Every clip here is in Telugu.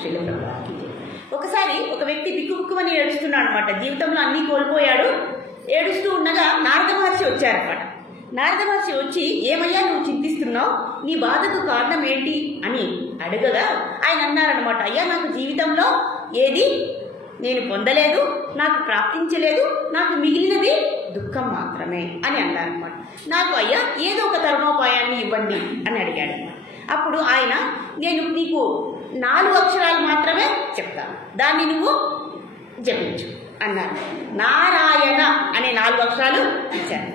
శ్రీలప్రభుకి. ఒకసారి ఒక వ్యక్తి బిక్కుబుక్కుమని ఏడుస్తున్నాడు అనమాట. జీవితంలో అన్నీ కోల్పోయాడు. ఏడుస్తూ ఉండగా నారద మహర్షి వచ్చారనమాట. నారద మహర్షి వచ్చి, ఏమయ్యా నువ్వు చింతిస్తున్నావు, నీ బాధకు కారణం ఏంటి అని అడగగా ఆయన అన్నారనమాట, అయ్యా నాకు జీవితంలో ఏది నేను పొందలేదు, నాకు ప్రాప్తించలేదు, నాకు మిగిలినది దుఃఖం మాత్రమే అని అన్నారనమాట. నాకు అయ్యా ఏదో ఒక తరుణోపాయాన్ని ఇవ్వండి అని అడిగాడు. అప్పుడు ఆయన, నేను నీకు 4 అక్షరాలు మాత్రమే చెప్తాను, దాన్ని నువ్వు జపించు అన్నారు. నారాయణ అనే 4 అక్షరాలు ఇచ్చాను.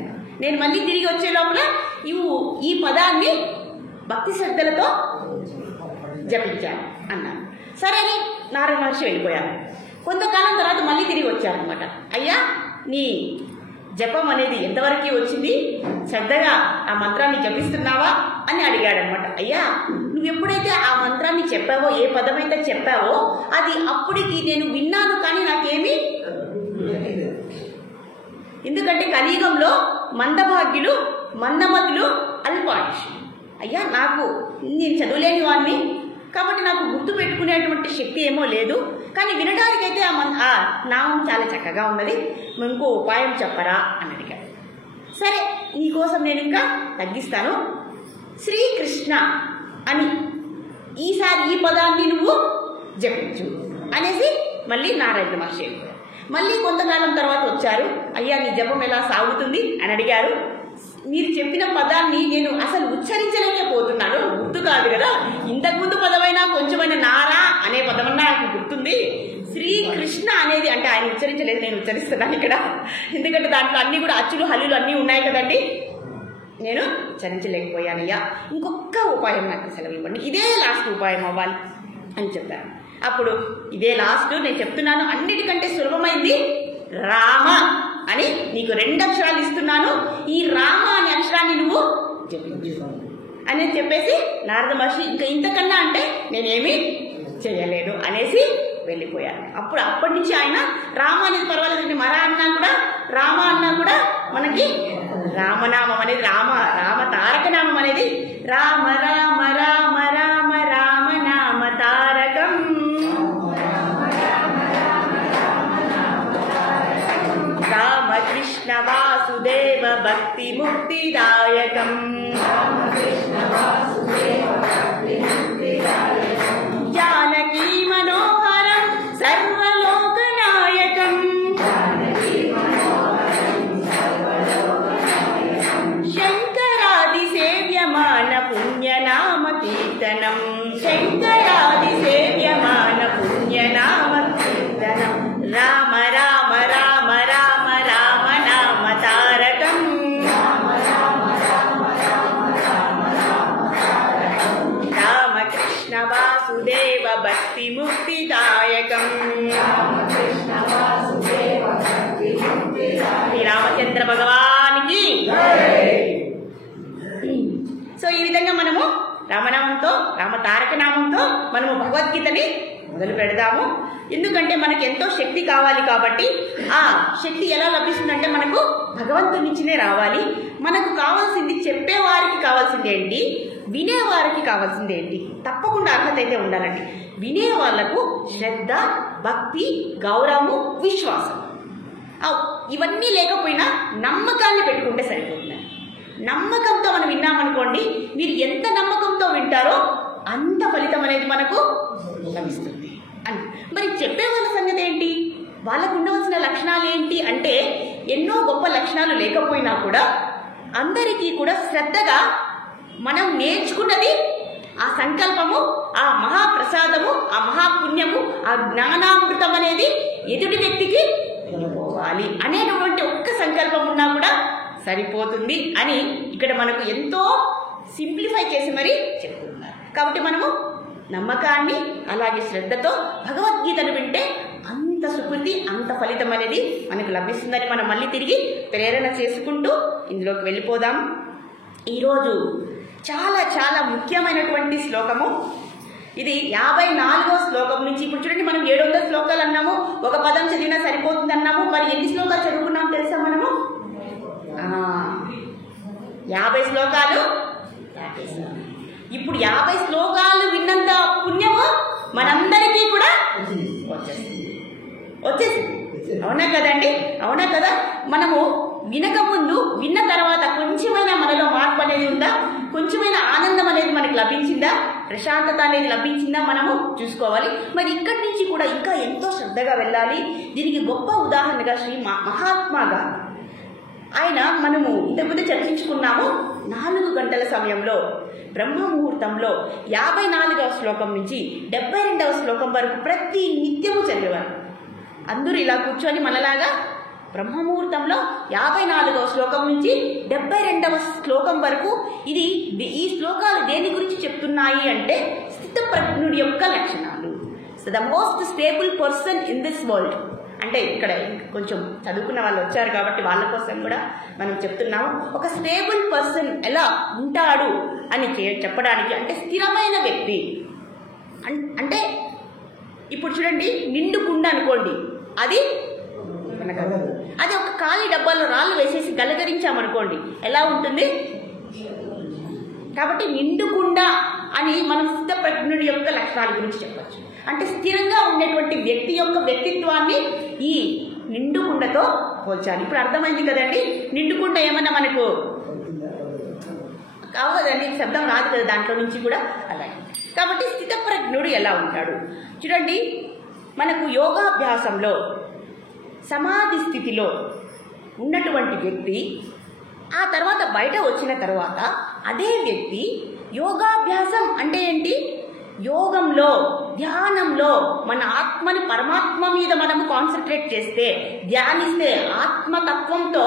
నేను మళ్ళీ తిరిగి వచ్చే లోపల ఈ పదాన్ని భక్తి శ్రద్ధలతో జపించాను అన్నాను. సరే అని నారద మహర్షి వెళ్ళిపోయారు. కొంతకాలం తర్వాత మళ్ళీ తిరిగి వచ్చారనమాట. అయ్యా నీ జపం అనేది ఎంతవరకు వచ్చింది, శ్రద్ధగా ఆ మంత్రాన్ని జపిస్తున్నావా అని అడిగాడనమాట. అయ్యా నువ్వు ఎప్పుడైతే ఆ మంత్రాన్ని చెప్పావో, ఏ పదమైతే చెప్పావో అది అప్పటికి నేను విన్నాను, కానీ నాకేమీ, ఎందుకంటే కలియుగంలో మందభాగ్యులు, మందమతులు, అల్పాయుషులు. అయ్యా నేను చదువులేని వాడిని కాబట్టి నాకు గుర్తు పెట్టుకునేటువంటి శక్తి ఏమో లేదు, కానీ వినడానికైతే ఆ నామం చాలా చక్కగా ఉన్నది, ఇంకో ఉపాయం చెప్పరా అని అడిగాడు. సరే నీకోసం నేను ఇంకా తగ్గిస్తాను, శ్రీకృష్ణ అని ఈసారి ఈ పదాన్ని నువ్వు జపించు అనేసి మళ్ళీ నారాయణ మహర్షి వెళ్ళిపోయారు. మళ్ళీ కొంతకాలం తర్వాత వచ్చారు. అయ్యా నీ జపం ఎలా సాగుతుంది అని అడిగారు. మీరు చెప్పిన పదాన్ని నేను అసలు ఉచ్చరించలేకపోతున్నాను, గుర్తు కాదు కదా, ఇంతకుముందు పదమైనా కొంచెమైనా నారా అనే పదమన్నా నాకు గుర్తుంది, శ్రీకృష్ణ అనేది అంటే ఆయన ఉచ్చరించలేదు, నేను ఉచ్చరిస్తున్నాను ఇక్కడ, ఎందుకంటే దాంట్లో అన్నీ కూడా అచ్చులు హల్లులు అన్నీ ఉన్నాయి కదండి, నేను ఉచ్చరించలేకపోయానయ్యా, ఇంకొక ఉపాయం నాకు సెలవు ఇవ్వండి, ఇదే లాస్ట్ ఉపాయం అవ్వాలి అని చెప్పాను. అప్పుడు ఇదే లాస్ట్, నేను చెప్తున్నాను అన్నిటికంటే సులభమైంది రామ అని నీకు 2 అక్షరాలు ఇస్తున్నాను, ఈ రామ అనే అక్షరాన్ని నువ్వు జపించు అని చెప్పేసి నారద మహర్షి ఇంకా ఇంతకన్నా అంటే నేనేమీ చేయలేను అనేసి వెళ్ళిపోయారు. అప్పటి నుంచి ఆయన రామ అనేది పర్వాలేదండి, మరా అన్నా కూడా రామ అన్నా కూడా మనకి రామనామం అనేది రామ తారక నామం అనేది రామ రామ రామ రామ రామ నామ తారకం రామకృష్ణ వాసుదేవ భక్తి ముక్తిదాయకం జానకీ మనోహరం సర్వలోకనాయకం శంకరాది సేవ్యమాన పుణ్యనామ కీర్తనం శంకరాది సేవ్యమాన పుణ్యనామ కీర్తనం రామ రామ రామ రామ రామ నామ తారకం రామకృష్ణ వాసుదేవ భక్తి ముక్తిదాయకం శ్రీ రామచంద్ర భగవానికి. సో ఈ విధంగా మనము రామనామంతో, రామ తారక నామంతో మనము భగవద్గీతని మొదలు పెడదాము. ఎందుకంటే మనకు ఎంతో శక్తి కావాలి కాబట్టి ఆ శక్తి ఎలా లభిస్తుందంటే మనకు భగవంతుని నుంచినే రావాలి. మనకు కావాల్సింది చెప్పేవారికి కావాల్సింది ఏంటి, వినేవారికి కావాల్సింది ఏంటి, తప్పకుండా అర్హత అయితే ఉండాలండి. వినే వాళ్లకు శ్రద్ధ, భక్తి, గౌరవము, విశ్వాసం ఇవన్నీ లేకపోయినా నమ్మకాన్ని పెట్టుకుంటే సరిపోతుంది. నమ్మకంతో మనం విన్నామనుకోండి, మీరు ఎంత నమ్మకంతో వింటారో అంత ఫలితం అనేది మనకు లభిస్తుంది అని. మరి చెప్పే వాళ్ళ సంగతి ఏంటి, వాళ్ళకు ఉండవలసిన లక్షణాలు ఏంటి అంటే ఎన్నో గొప్ప లక్షణాలు లేకపోయినా కూడా అందరికీ కూడా శ్రద్ధగా మనం నేర్చుకున్నది ఆ సంకల్పము, ఆ మహాప్రసాదము, ఆ మహాపుణ్యము, ఆ జ్ఞానామృతం అనేది ఎదుటి వ్యక్తికి వెళ్ళిపోవాలి అనేటువంటి ఒక్క సంకల్పం ఉన్నా కూడా సరిపోతుంది అని ఇక్కడ మనకు ఎంతో సింప్లిఫై చేసి మరీ చెప్తున్నారు. కాబట్టి మనము నమ్మకాన్ని అలాగే శ్రద్ధతో భగవద్గీతను వింటే అంత సుకృతి, అంత ఫలితం అనేది మనకు లభిస్తుందని మనం మళ్ళీ తిరిగి ప్రేరణ చేసుకుంటూ ఇందులోకి వెళ్ళిపోదాం. ఈరోజు చాలా చాలా ముఖ్యమైనటువంటి శ్లోకము ఇది. 54వ శ్లోకం నుంచి ఇప్పుడు చూడండి, మనం 700 శ్లోకాలు అన్నాము, ఒక పదం చదివినా సరిపోతుంది అన్నాము. మరి ఎన్ని శ్లోకాలు చదువుకున్నాం తెలుసా మనము? 50 శ్లోకాలు. ఇప్పుడు 50 శ్లోకాలు విన్నంత పుణ్యము మనందరికీ వచ్చేసింది. అవునా కదండి? అవునా కదా? మనము వినక ముందు విన్న తర్వాత కొంచెమైనా మనలో మార్పు అనేది ఉందా? కొంచెమైనా ఆనందం అనేది మనకు లభించిందా? ప్రశాంతత అనేది లభించిందా? మనము చూసుకోవాలి. మరి ఇక్కడి నుంచి కూడా ఇంకా ఎంతో శ్రద్ధగా వెళ్ళాలి. దీనికి గొప్ప ఉదాహరణగా శ్రీ మహాత్మా గాంధీ, ఆయన మనము ఇంతకుముందు చర్చించుకున్నాము 4 గంటల సమయంలో బ్రహ్మ ముహూర్తంలో 54వ శ్లోకం నుంచి 72వ శ్లోకం వరకు ప్రతి నిత్యము చదివేవారు. అందరూ ఇలా కూర్చొని మనలాగా బ్రహ్మముహూర్తంలో 54వ శ్లోకం నుంచి 72వ శ్లోకం వరకు ఈ శ్లోకాలు దేని గురించి చెప్తున్నాయి అంటే స్థితప్రజ్ఞుడి యొక్క లక్షణాలు. So the most stable person in this world. అంటే ఇక్కడ కొంచెం చదువుకున్న వాళ్ళు వచ్చారు కాబట్టి వాళ్ళ కోసం కూడా మనం చెప్తున్నాము. ఒక స్టేబుల్ పర్సన్ ఎలా ఉంటాడు అని చెప్పడానికి, అంటే స్థిరమైన వ్యక్తి అంటే ఇప్పుడు చూడండి, నిండు కుండ అనుకోండి, అది ఒక ఖాళీ డబ్బాలో రాళ్ళు వేసేసి గలగరించామనుకోండి ఎలా ఉంటుంది? కాబట్టి నిండుకుండ అని మనం స్థితప్రజ్ఞుడి యొక్క లక్షణాల గురించి చెప్పచ్చు. అంటే స్థిరంగా ఉండేటువంటి వ్యక్తి యొక్క వ్యక్తిత్వాన్ని ఈ నిండుకుండతో పోల్చాలి. ఇప్పుడు అర్థమైంది కదండి, నిండుకుండ ఏమన్నా మనకు కావదండి, శబ్దం రాదు కదా దాంట్లో నుంచి కూడా అలాగే. కాబట్టి స్థితప్రజ్ఞుడు ఎలా ఉంటాడు చూడండి, మనకు యోగాభ్యాసంలో సమాధి స్థితిలో ఉన్నటువంటి వ్యక్తి ఆ తర్వాత బయట వచ్చిన తర్వాత అదే వ్యక్తి యోగాభ్యాసం అంటే ఏంటి? యోగంలో, ధ్యానంలో మన ఆత్మని పరమాత్మ మీద మనము కాన్సన్ట్రేట్ చేస్తే, ధ్యానిస్తే, ఆత్మతత్వంతో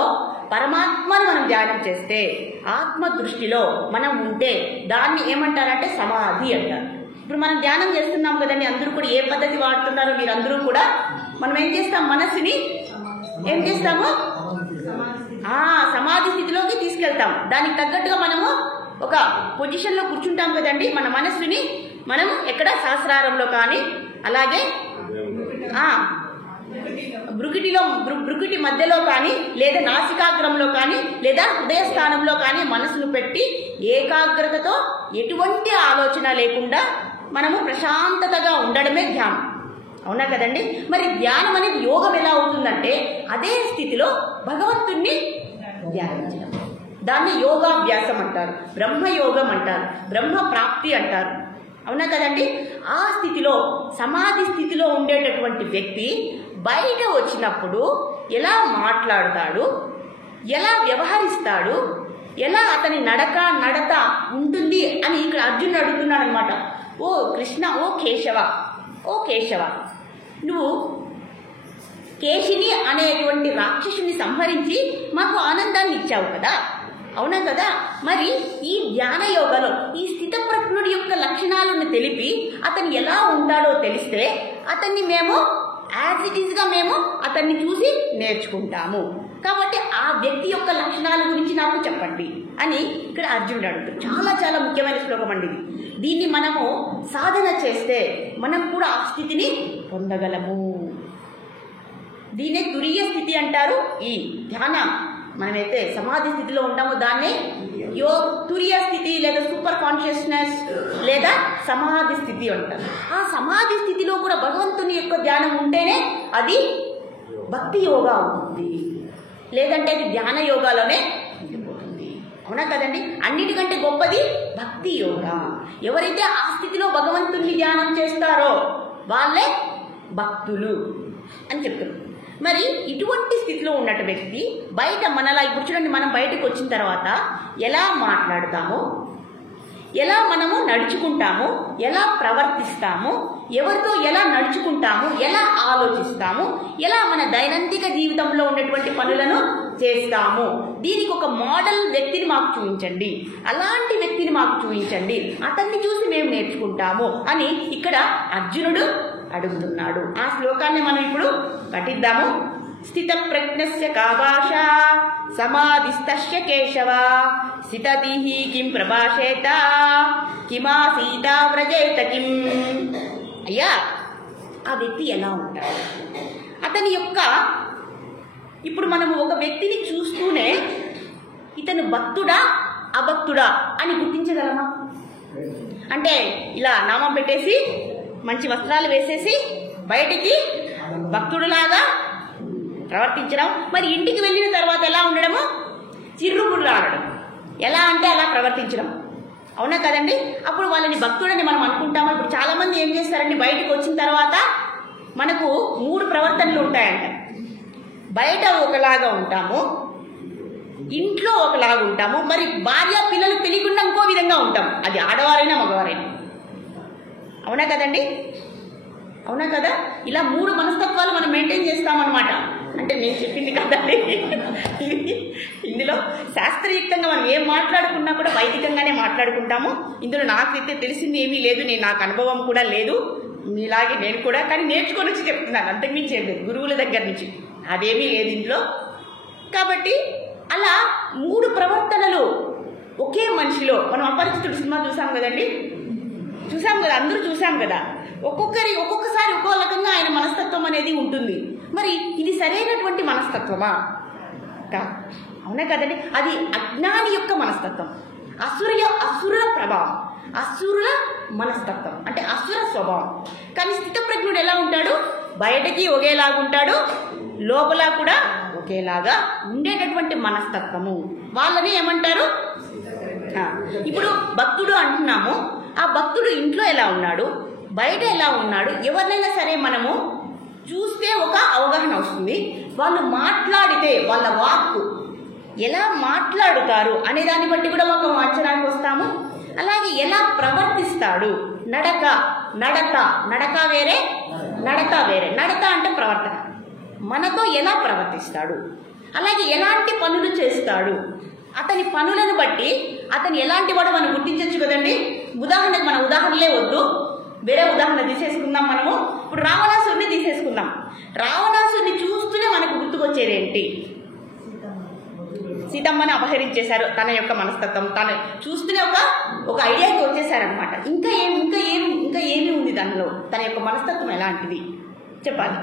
పరమాత్మని మనం ధ్యానం చేస్తే, ఆత్మ దృష్టిలో మనం ఉంటే దాన్ని ఏమంటారంటే సమాధి అంటారు. ఇప్పుడు మనం ధ్యానం చేస్తున్నాం కదండి, అందరూ కూడా ఏ పద్ధతి వాడుతున్నారో మీరు అందరూ కూడా. మనం ఏం చేస్తాం? మనసుని ఏం చేస్తాము? సమాధి స్థితిలోకి తీసుకెళ్తాం. దానికి తగ్గట్టుగా మనము ఒక పొజిషన్లో కూర్చుంటాం కదండి. మన మనస్సుని మనం ఎక్కడ సహస్రారంలో కానీ, అలాగే భృకుటి మధ్యలో కానీ, లేదా నాసికాగ్రంలో కానీ, లేదా హృదయ స్థానంలో కానీ మనసును పెట్టి ఏకాగ్రతతో ఎటువంటి ఆలోచన లేకుండా మనము ప్రశాంతతగా ఉండడమే ధ్యానం. అవునా కదండి? మరి ధ్యానం అనేది యోగం ఎలా అవుతుందంటే అదే స్థితిలో భగవంతుణ్ణి ధ్యానించడం. దాన్ని యోగాభ్యాసం అంటారు, బ్రహ్మయోగం అంటారు, బ్రహ్మ ప్రాప్తి అంటారు. అవునా కదండి? ఆ స్థితిలో, సమాధి స్థితిలో ఉండేటటువంటి వ్యక్తి బయట వచ్చినప్పుడు ఎలా మాట్లాడతాడు, ఎలా వ్యవహరిస్తాడు, ఎలా అతని నడత ఉంటుంది అని ఇక్కడ అర్జునుడు అడుగుతున్నాడు అనమాట. ఓ కృష్ణ, ఓ కేశవ, నువ్వు కేశిని అనేటువంటి రాక్షసుని సంహరించి మాకు ఆనందాన్ని ఇచ్చావు కదా, అవునా కదా? మరి ఈ ధ్యాన యోగలో ఈ స్థితప్రజ్ఞుడి యొక్క లక్షణాలను తెలిపి అతను ఎలా ఉంటాడో తెలిస్తే అతన్ని మేము యాజ్ ఇట్ ఈస్గా మేము అతన్ని చూసి నేర్చుకుంటాము. కాబట్టి ఆ వ్యక్తి యొక్క లక్షణాల గురించి నాకు చెప్పండి అని ఇక్కడ అర్జునుడు అడుగుతాడు. చాలా చాలా ముఖ్యమైన శ్లోకం అండి ఇది. దీన్ని మనము సాధన చేస్తే మనం కూడా ఆ స్థితిని పొందగలము. దీన్నే తురీయ స్థితి అంటారు. ఈ ధ్యాన మనమైతే సమాధి స్థితిలో ఉంటామో దాన్నే తురీయ స్థితి లేదా సూపర్ కాన్షియస్నెస్ లేదా సమాధి స్థితి అంటారు. ఆ సమాధి స్థితిలో కూడా భగవంతుని యొక్క ధ్యానం ఉంటేనే అది భక్తి యోగా అవుతుంది, లేదంటే అది ధ్యాన యోగాలోనే ఉండిపోతుంది. అవునా కదండి? అన్నిటికంటే గొప్పది భక్తి యోగా. ఎవరైతే ఆ స్థితిలో భగవంతుని ధ్యానం చేస్తారో వాళ్ళే భక్తులు అని చెప్తున్నారు. మరి ఇటువంటి స్థితిలో ఉన్నట్టు వ్యక్తి బయట మనలా ఇప్పుడు చూడండి, మనం బయటకు వచ్చిన తర్వాత ఎలా మాట్లాడతాము, ఎలా మనము నడుచుకుంటాము, ఎలా ప్రవర్తిస్తాము, ఎవరితో ఎలా నడుచుకుంటాము, ఎలా ఆలోచిస్తాము, ఎలా మన దైనందిక జీవితంలో ఉన్నటువంటి పనులను చేస్తాము, దీనికి ఒక మోడల్ వ్యక్తిని మాకు చూపించండి, అలాంటి వ్యక్తిని మాకు చూపించండి, అతన్ని చూసి మేము నేర్చుకుంటాము అని ఇక్కడ అర్జునుడు అడుగుతున్నాడు. ఆ శ్లోకాన్ని మనం ఇప్పుడు పఠిద్దాము. స్థితప్రజ్ఞస్య కా భాష సమాధిస్తస్య కేశవ స్థితతిః కిం ప్రభాషేత కిమాసీత వ్రజేత కిం. అయ్యా, ఆ వ్యక్తి ఎలా ఉంటాడు? అతని యొక్క ఇప్పుడు మనము ఒక వ్యక్తిని చూస్తూనే ఇతను భక్తుడా అభక్తుడా అని గుర్తించగలమా? అంటే ఇలా నామం పెట్టేసి మంచి వస్త్రాలు వేసేసి బయటికి భక్తుడిలాగా ప్రవర్తించడం, మరి ఇంటికి వెళ్ళిన తర్వాత ఎలా ఉండడము, చిర్రుగుర్రాడడం. ఎలా అంటే అలా ప్రవర్తించడం. అవునా కదండి? అప్పుడు వాళ్ళని భక్తుడని మనం అనుకుంటాము. ఇప్పుడు చాలామంది ఏం చేస్తారండి, బయటకు వచ్చిన తర్వాత మనకు 3 ప్రవర్తనలు ఉంటాయంట. బయట ఒకలాగా ఉంటాము, ఇంట్లో ఒకలాగా ఉంటాము, మరి భార్య పిల్లలకు తెలియకుండా ఇంకో విధంగా ఉంటాం. అది ఆడవారైనా మగవారైనా. అవునా కదండి? అవునా కదా? ఇలా 3 మనస్తత్వాలు మనం మెయింటైన్ చేస్తామన్నమాట. అంటే నేను చెప్పింది కదండి, ఇందులో శాస్త్రయుక్తంగా మనం ఏం మాట్లాడుకున్నా కూడా వైదికంగానే మాట్లాడుకుంటాము. ఇందులో నాకైతే తెలిసింది ఏమీ లేదు, నాకు అనుభవం కూడా లేదు, మీలాగే నేను కూడా, కానీ నేర్చుకొని వచ్చి చెప్తున్నాను, అంతకుమించి ఏం లేదు, గురువుల దగ్గర నుంచి అదేమీ లేదు ఇందులో. కాబట్టి అలా 3 ప్రవర్తనలు ఒకే మనిషిలో. మనం అపరిచితుడు సినిమా చూసాం కదండి, చూసాం కదా, అందరూ చూసాం కదా. ఒక్కొక్కసారి ఒక్కో రకంగా ఆయన మనస్తత్వం అనేది ఉంటుంది. మరి ఇది సరైనటువంటి మనస్తత్వమా? అవునా కదండి? అది అజ్ఞాని యొక్క మనస్తత్వం, అసురుల ప్రభావం, అసురుల మనస్తత్వం, అంటే అసుర స్వభావం. కానీ స్థితప్రజ్ఞుడు ఎలా ఉంటాడు? బయటకి ఒకేలాగుంటాడు, లోపల కూడా ఒకేలాగా ఉండేటటువంటి మనస్తత్వము. వాళ్ళని ఏమంటారు? ఇప్పుడు భక్తుడు అంటున్నాము. ఆ భక్తుడు ఇంట్లో ఎలా ఉన్నాడు, బయట ఎలా ఉన్నాడు, ఎవరినైనా సరే మనము చూస్తే ఒక అవగాహన వస్తుంది. వాళ్ళు మాట్లాడితే వాళ్ళ వాక్కు ఎలా మాట్లాడుతారు అనే దాన్ని బట్టి కూడా ఒక అంచనానికి వస్తాము. అలాగే ఎలా ప్రవర్తిస్తాడు, నడక వేరే, నడత వేరే. నడత అంటే ప్రవర్తన, మనతో ఎలా ప్రవర్తిస్తాడు, అలాగే ఎలాంటి పనులు చేస్తాడు, అతని పనులను బట్టి అతను ఎలాంటి వాడు మనం గుర్తించవచ్చు కదండి. ఉదాహరణకు మన ఉదాహరణలే వద్దు, వేరే ఉదాహరణ తీసేసుకుందాం. మనము ఇప్పుడు రావణాసురుడిని తీసేసుకుందాం. రావణాసురుడిని చూస్తూనే మనకు గుర్తుకొచ్చేది ఏంటి? సీతమ్మని అపహరించేశారు. తన యొక్క మనస్తత్వం తను చూస్తూనే ఒక ఐడియాకి వచ్చేసారనమాట. ఇంకా ఏమి ఉంది దానిలో? తన యొక్క మనస్తత్వం ఎలాంటిది చెప్పాలి.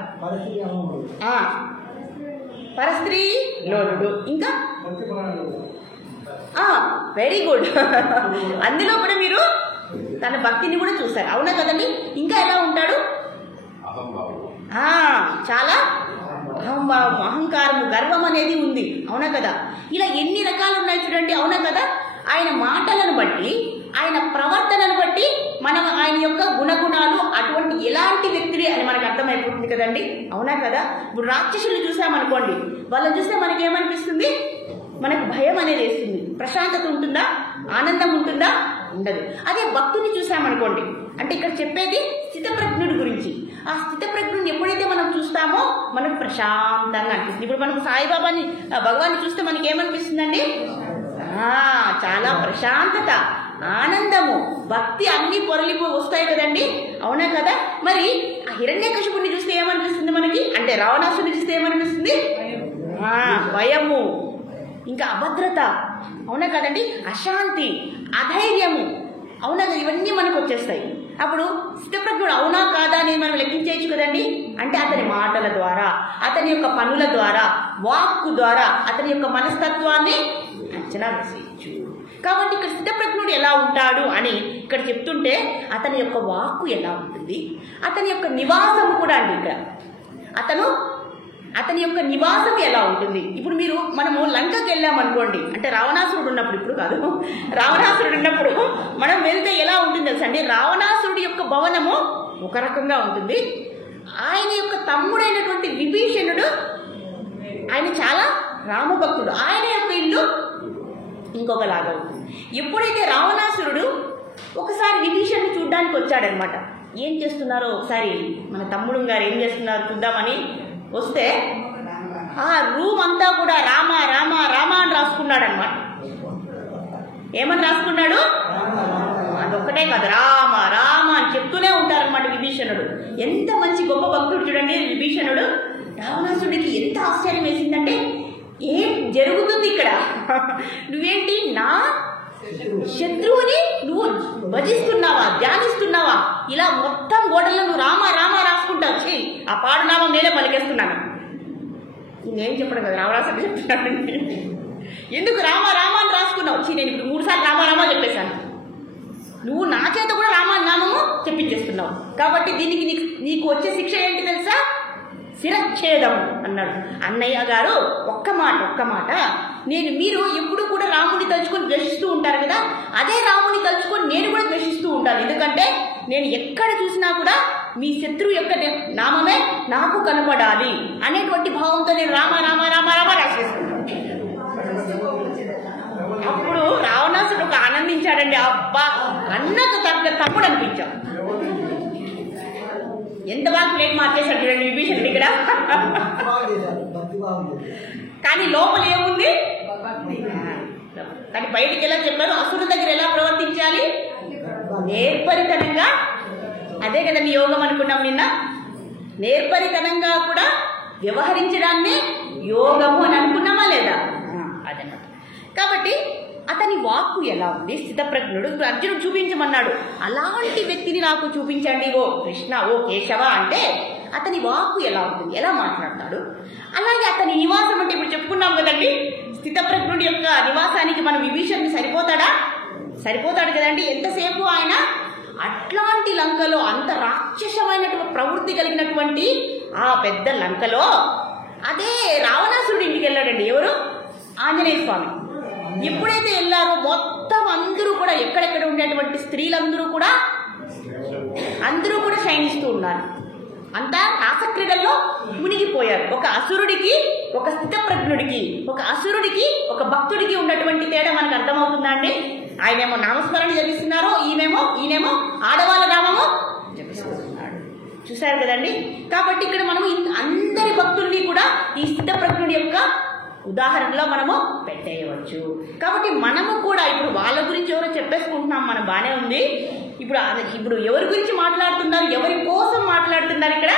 పరస్త్రీ లోలుడు, ఇంకా వెరీ గుడ్. అందులో కూడా మీరు తన భక్తిని కూడా చూశారు. అవునా కదండి? ఇంకా ఎలా ఉంటాడు? చాలా అహంభావం, అహంకారము, గర్వం అనేది ఉంది. అవునా కదా? ఇలా ఎన్ని రకాలు ఉన్నాయి చూడండి. అవునా కదా? ఆయన మాటలను బట్టి, ఆయన ప్రవర్తనను బట్టి మనం ఆయన యొక్క గుణగుణాలు అటువంటి ఎలాంటి వ్యక్తులే అని మనకు అర్థమైపోతుంది కదండి. అవునా కదా? ఇప్పుడు రాక్షసులు చూసామనుకోండి, వాళ్ళని చూస్తే మనకేమనిపిస్తుంది? మనకు భయం అనేది వేస్తుంది. ప్రశాంతత ఉంటుందా? ఆనందం ఉంటుందా? ఉండదు. అదే భక్తుని చూసామనుకోండి, అంటే ఇక్కడ చెప్పేది స్థితప్రజ్ఞుడి గురించి. ఆ స్థితప్రజ్ఞుడిని ఎప్పుడైతే మనం చూస్తామో మనకు ప్రశాంతంగా అనిపిస్తుంది. ఇప్పుడు మనం సాయిబాబాని, భగవాన్ని చూస్తే మనకి ఏమనిపిస్తుందండి? చాలా ప్రశాంతత, ఆనందము, భక్తి అన్ని పొరలిపో వస్తాయి కదండి. అవునా కదా? మరి ఆ హిరణ్యకశిపుని చూస్తే ఏమనిపిస్తుంది మనకి? అంటే రావణాసుని చూస్తే ఏమనిపిస్తుంది? భయము, ఇంకా అభద్రత. అవునా కదండి? అశాంతి, అధైర్యము. అవునా కదా? ఇవన్నీ మనకు వచ్చేస్తాయి. అప్పుడు స్థితప్రజ్ఞుడు అవునా కాదా అని మనం లెక్కించేయచ్చు కదండి. అంటే అతని మాటల ద్వారా, అతని యొక్క పనుల ద్వారా, వాక్కు ద్వారా అతని యొక్క మనస్తత్వాన్ని అంచనా వేసేయచ్చు. కాబట్టి ఇక్కడ స్థితప్రజ్ఞుడు ఎలా ఉంటాడు అని ఇక్కడ చెప్తుంటే అతని యొక్క వాక్కు ఎలా ఉంటుంది, అతని యొక్క నివాసము కూడా అండి. ఇక్కడ అతని యొక్క నివాసం ఎలా ఉంటుంది. ఇప్పుడు మనము లంకకి వెళ్ళామనుకోండి, అంటే రావణాసురుడు ఉన్నప్పుడు, ఇప్పుడు కాదు, రావణాసురుడు ఉన్నప్పుడు మనం వెళ్తే ఎలా ఉంటుంది తెలుసా అండి? రావణాసురుడి యొక్క భవనము ఒక రకంగా ఉంటుంది. ఆయన యొక్క తమ్ముడైనటువంటి విభీషణుడు, ఆయన చాలా రామభక్తుడు, ఆయన యొక్క ఇల్లు ఇంకొకలాగా ఉంటుంది. ఎప్పుడైతే రావణాసురుడు ఒకసారి విభీషణుని చూడ్డానికి వచ్చాడనమాట, ఏం చేస్తున్నారో ఒకసారి మన తమ్ముడు గారు ఏం చేస్తున్నారు చూద్దామని వస్తే ఆ రూమ్ అంతా కూడా రామ రామ రామ అని రాసుకున్నాడు అనమాట. ఏమని రాసుకున్నాడు? అదొక్కటే కాదు, రామ రామ అని చెప్తూనే ఉంటారనమాట విభీషణుడు. ఎంత మంచి గొప్ప భక్తుడు చూడండి విభీషణుడు. రావణాసుడికి ఎంత ఆశ్చర్యం వేసిందంటే, ఏం జరుగుతుంది ఇక్కడ? నువ్వేంటి నా శత్రువుని నువ్వు భజిస్తున్నావా, ధ్యానిస్తున్నావా? ఇలా మొత్తం గోడల్లో నువ్వు రామ రామ రాసుకుంటావు. ఆ పాడునామం నేనే పలికేస్తున్నాను. నేనేం చెప్పడం కదా, రావణాసుడు చెప్తున్నాడు. ఎందుకు రామ రామ అని రాసుకున్నావు? నేను ఇప్పుడు 3 సార్లు రామ రామ చెప్పేశాను. నువ్వు నా చేత కూడా రామ నామము చెప్పించేస్తున్నావు. కాబట్టి దీనికి నీకు వచ్చే శిక్ష ఏంటి తెలుసా? శిరచ్ఛేదం అన్నాడు. అన్నయ్య గారు ఒక్క మాట మీరు ఎప్పుడు కూడా రాముని తలుచుకొని ద్వేషిస్తూ ఉంటారు కదా, అదే రాముని తలుచుకొని నేను కూడా ద్వేషిస్తూ ఉంటాను. ఎందుకంటే నేను ఎక్కడ చూసినా కూడా మీ శత్రువు యొక్క నామమే నాకు కనపడాలి అనేటువంటి భావంతో నేను రామ రామ రామ రామ రాసేస్తున్నాను. అప్పుడు రావణాసుడు ఒక ఆనందించాడండి. అబ్బా, అన్నకు తగ్గ తమ్ముడు అనిపించాం. ఎంత బాగా ప్లేట్ మార్చేశాడు చూడండి విభీషణుడు ఇక్కడ. కానీ లోపల ఏముంది? కానీ బయటికి ఎలా చెప్పారు? అసురు దగ్గర ఎలా ప్రవర్తించాలి? నేర్పరితనంగా. అదే కదా నీ యోగం అనుకున్నాం నిన్న. నేర్పరితనంగా కూడా వ్యవహరించడాన్ని యోగము అని అనుకున్నామా లేదా? అదన్నమాట. కాబట్టి అతని వాక్కు ఎలా ఉంది? స్థితప్రజ్ఞుడు. అర్జునుడు చూపించమన్నాడు. అలాంటి వ్యక్తిని నాకు చూపించండి ఓ కృష్ణ, ఓ కేశవ అంటే అతని వాక్కు ఎలా ఉంటుంది, ఎలా మాట్లాడతాడు. అలాగే అతని నివాసం అంటే ఇప్పుడు చెప్పుకున్నాం కదండి, స్థితప్రజ్ఞుడి యొక్క నివాసానికి మనం విభీషణుడు సరిపోతాడు కదండి. ఎంతసేపు ఆయన అట్లాంటి లంకలో, అంత రాక్షసమైనటువంటి ప్రవృత్తి కలిగినటువంటి ఆ పెద్ద లంకలో అదే రావణాసురుడు ఇంటికి వెళ్ళాడండి. ఎవరు? ఆంజనేయ స్వామి. ఎప్పుడైతే వెళ్ళారో మొత్తం అందరూ కూడా, ఎక్కడెక్కడ ఉండేటువంటి స్త్రీలందరూ కూడా శయనిస్తూ ఉన్నారు. అంతా రాసక్రీడల్లో మునిగిపోయారు. ఒక అసురుడికి, ఒక స్థితప్రజ్ఞుడికి, ఒక అసురుడికి, ఒక భక్తుడికి ఉన్నటువంటి తేడా మనకు అర్థమవుతుందా అండి? ఆయనేమో నామస్మరణ జపిస్తున్నారు, ఈయనేమో ఆడవాళ్ళ నామము జపిస్తున్నాడు. చూశారు కదండి. కాబట్టి ఇక్కడ మనము అందరి భక్తుల్ని కూడా ఈ స్థితప్రజ్ఞుడి యొక్క ఉదాహరణలో మనము పెట్టేయవచ్చు. కాబట్టి మనము కూడా ఇప్పుడు వాళ్ళ గురించి ఎవరో చెప్పేసుకుంటున్నాం, మనం బాగానే ఉంది. ఇప్పుడు ఎవరి గురించి మాట్లాడుతున్నారు, ఎవరి కోసం మాట్లాడుతున్నారు ఇక్కడ?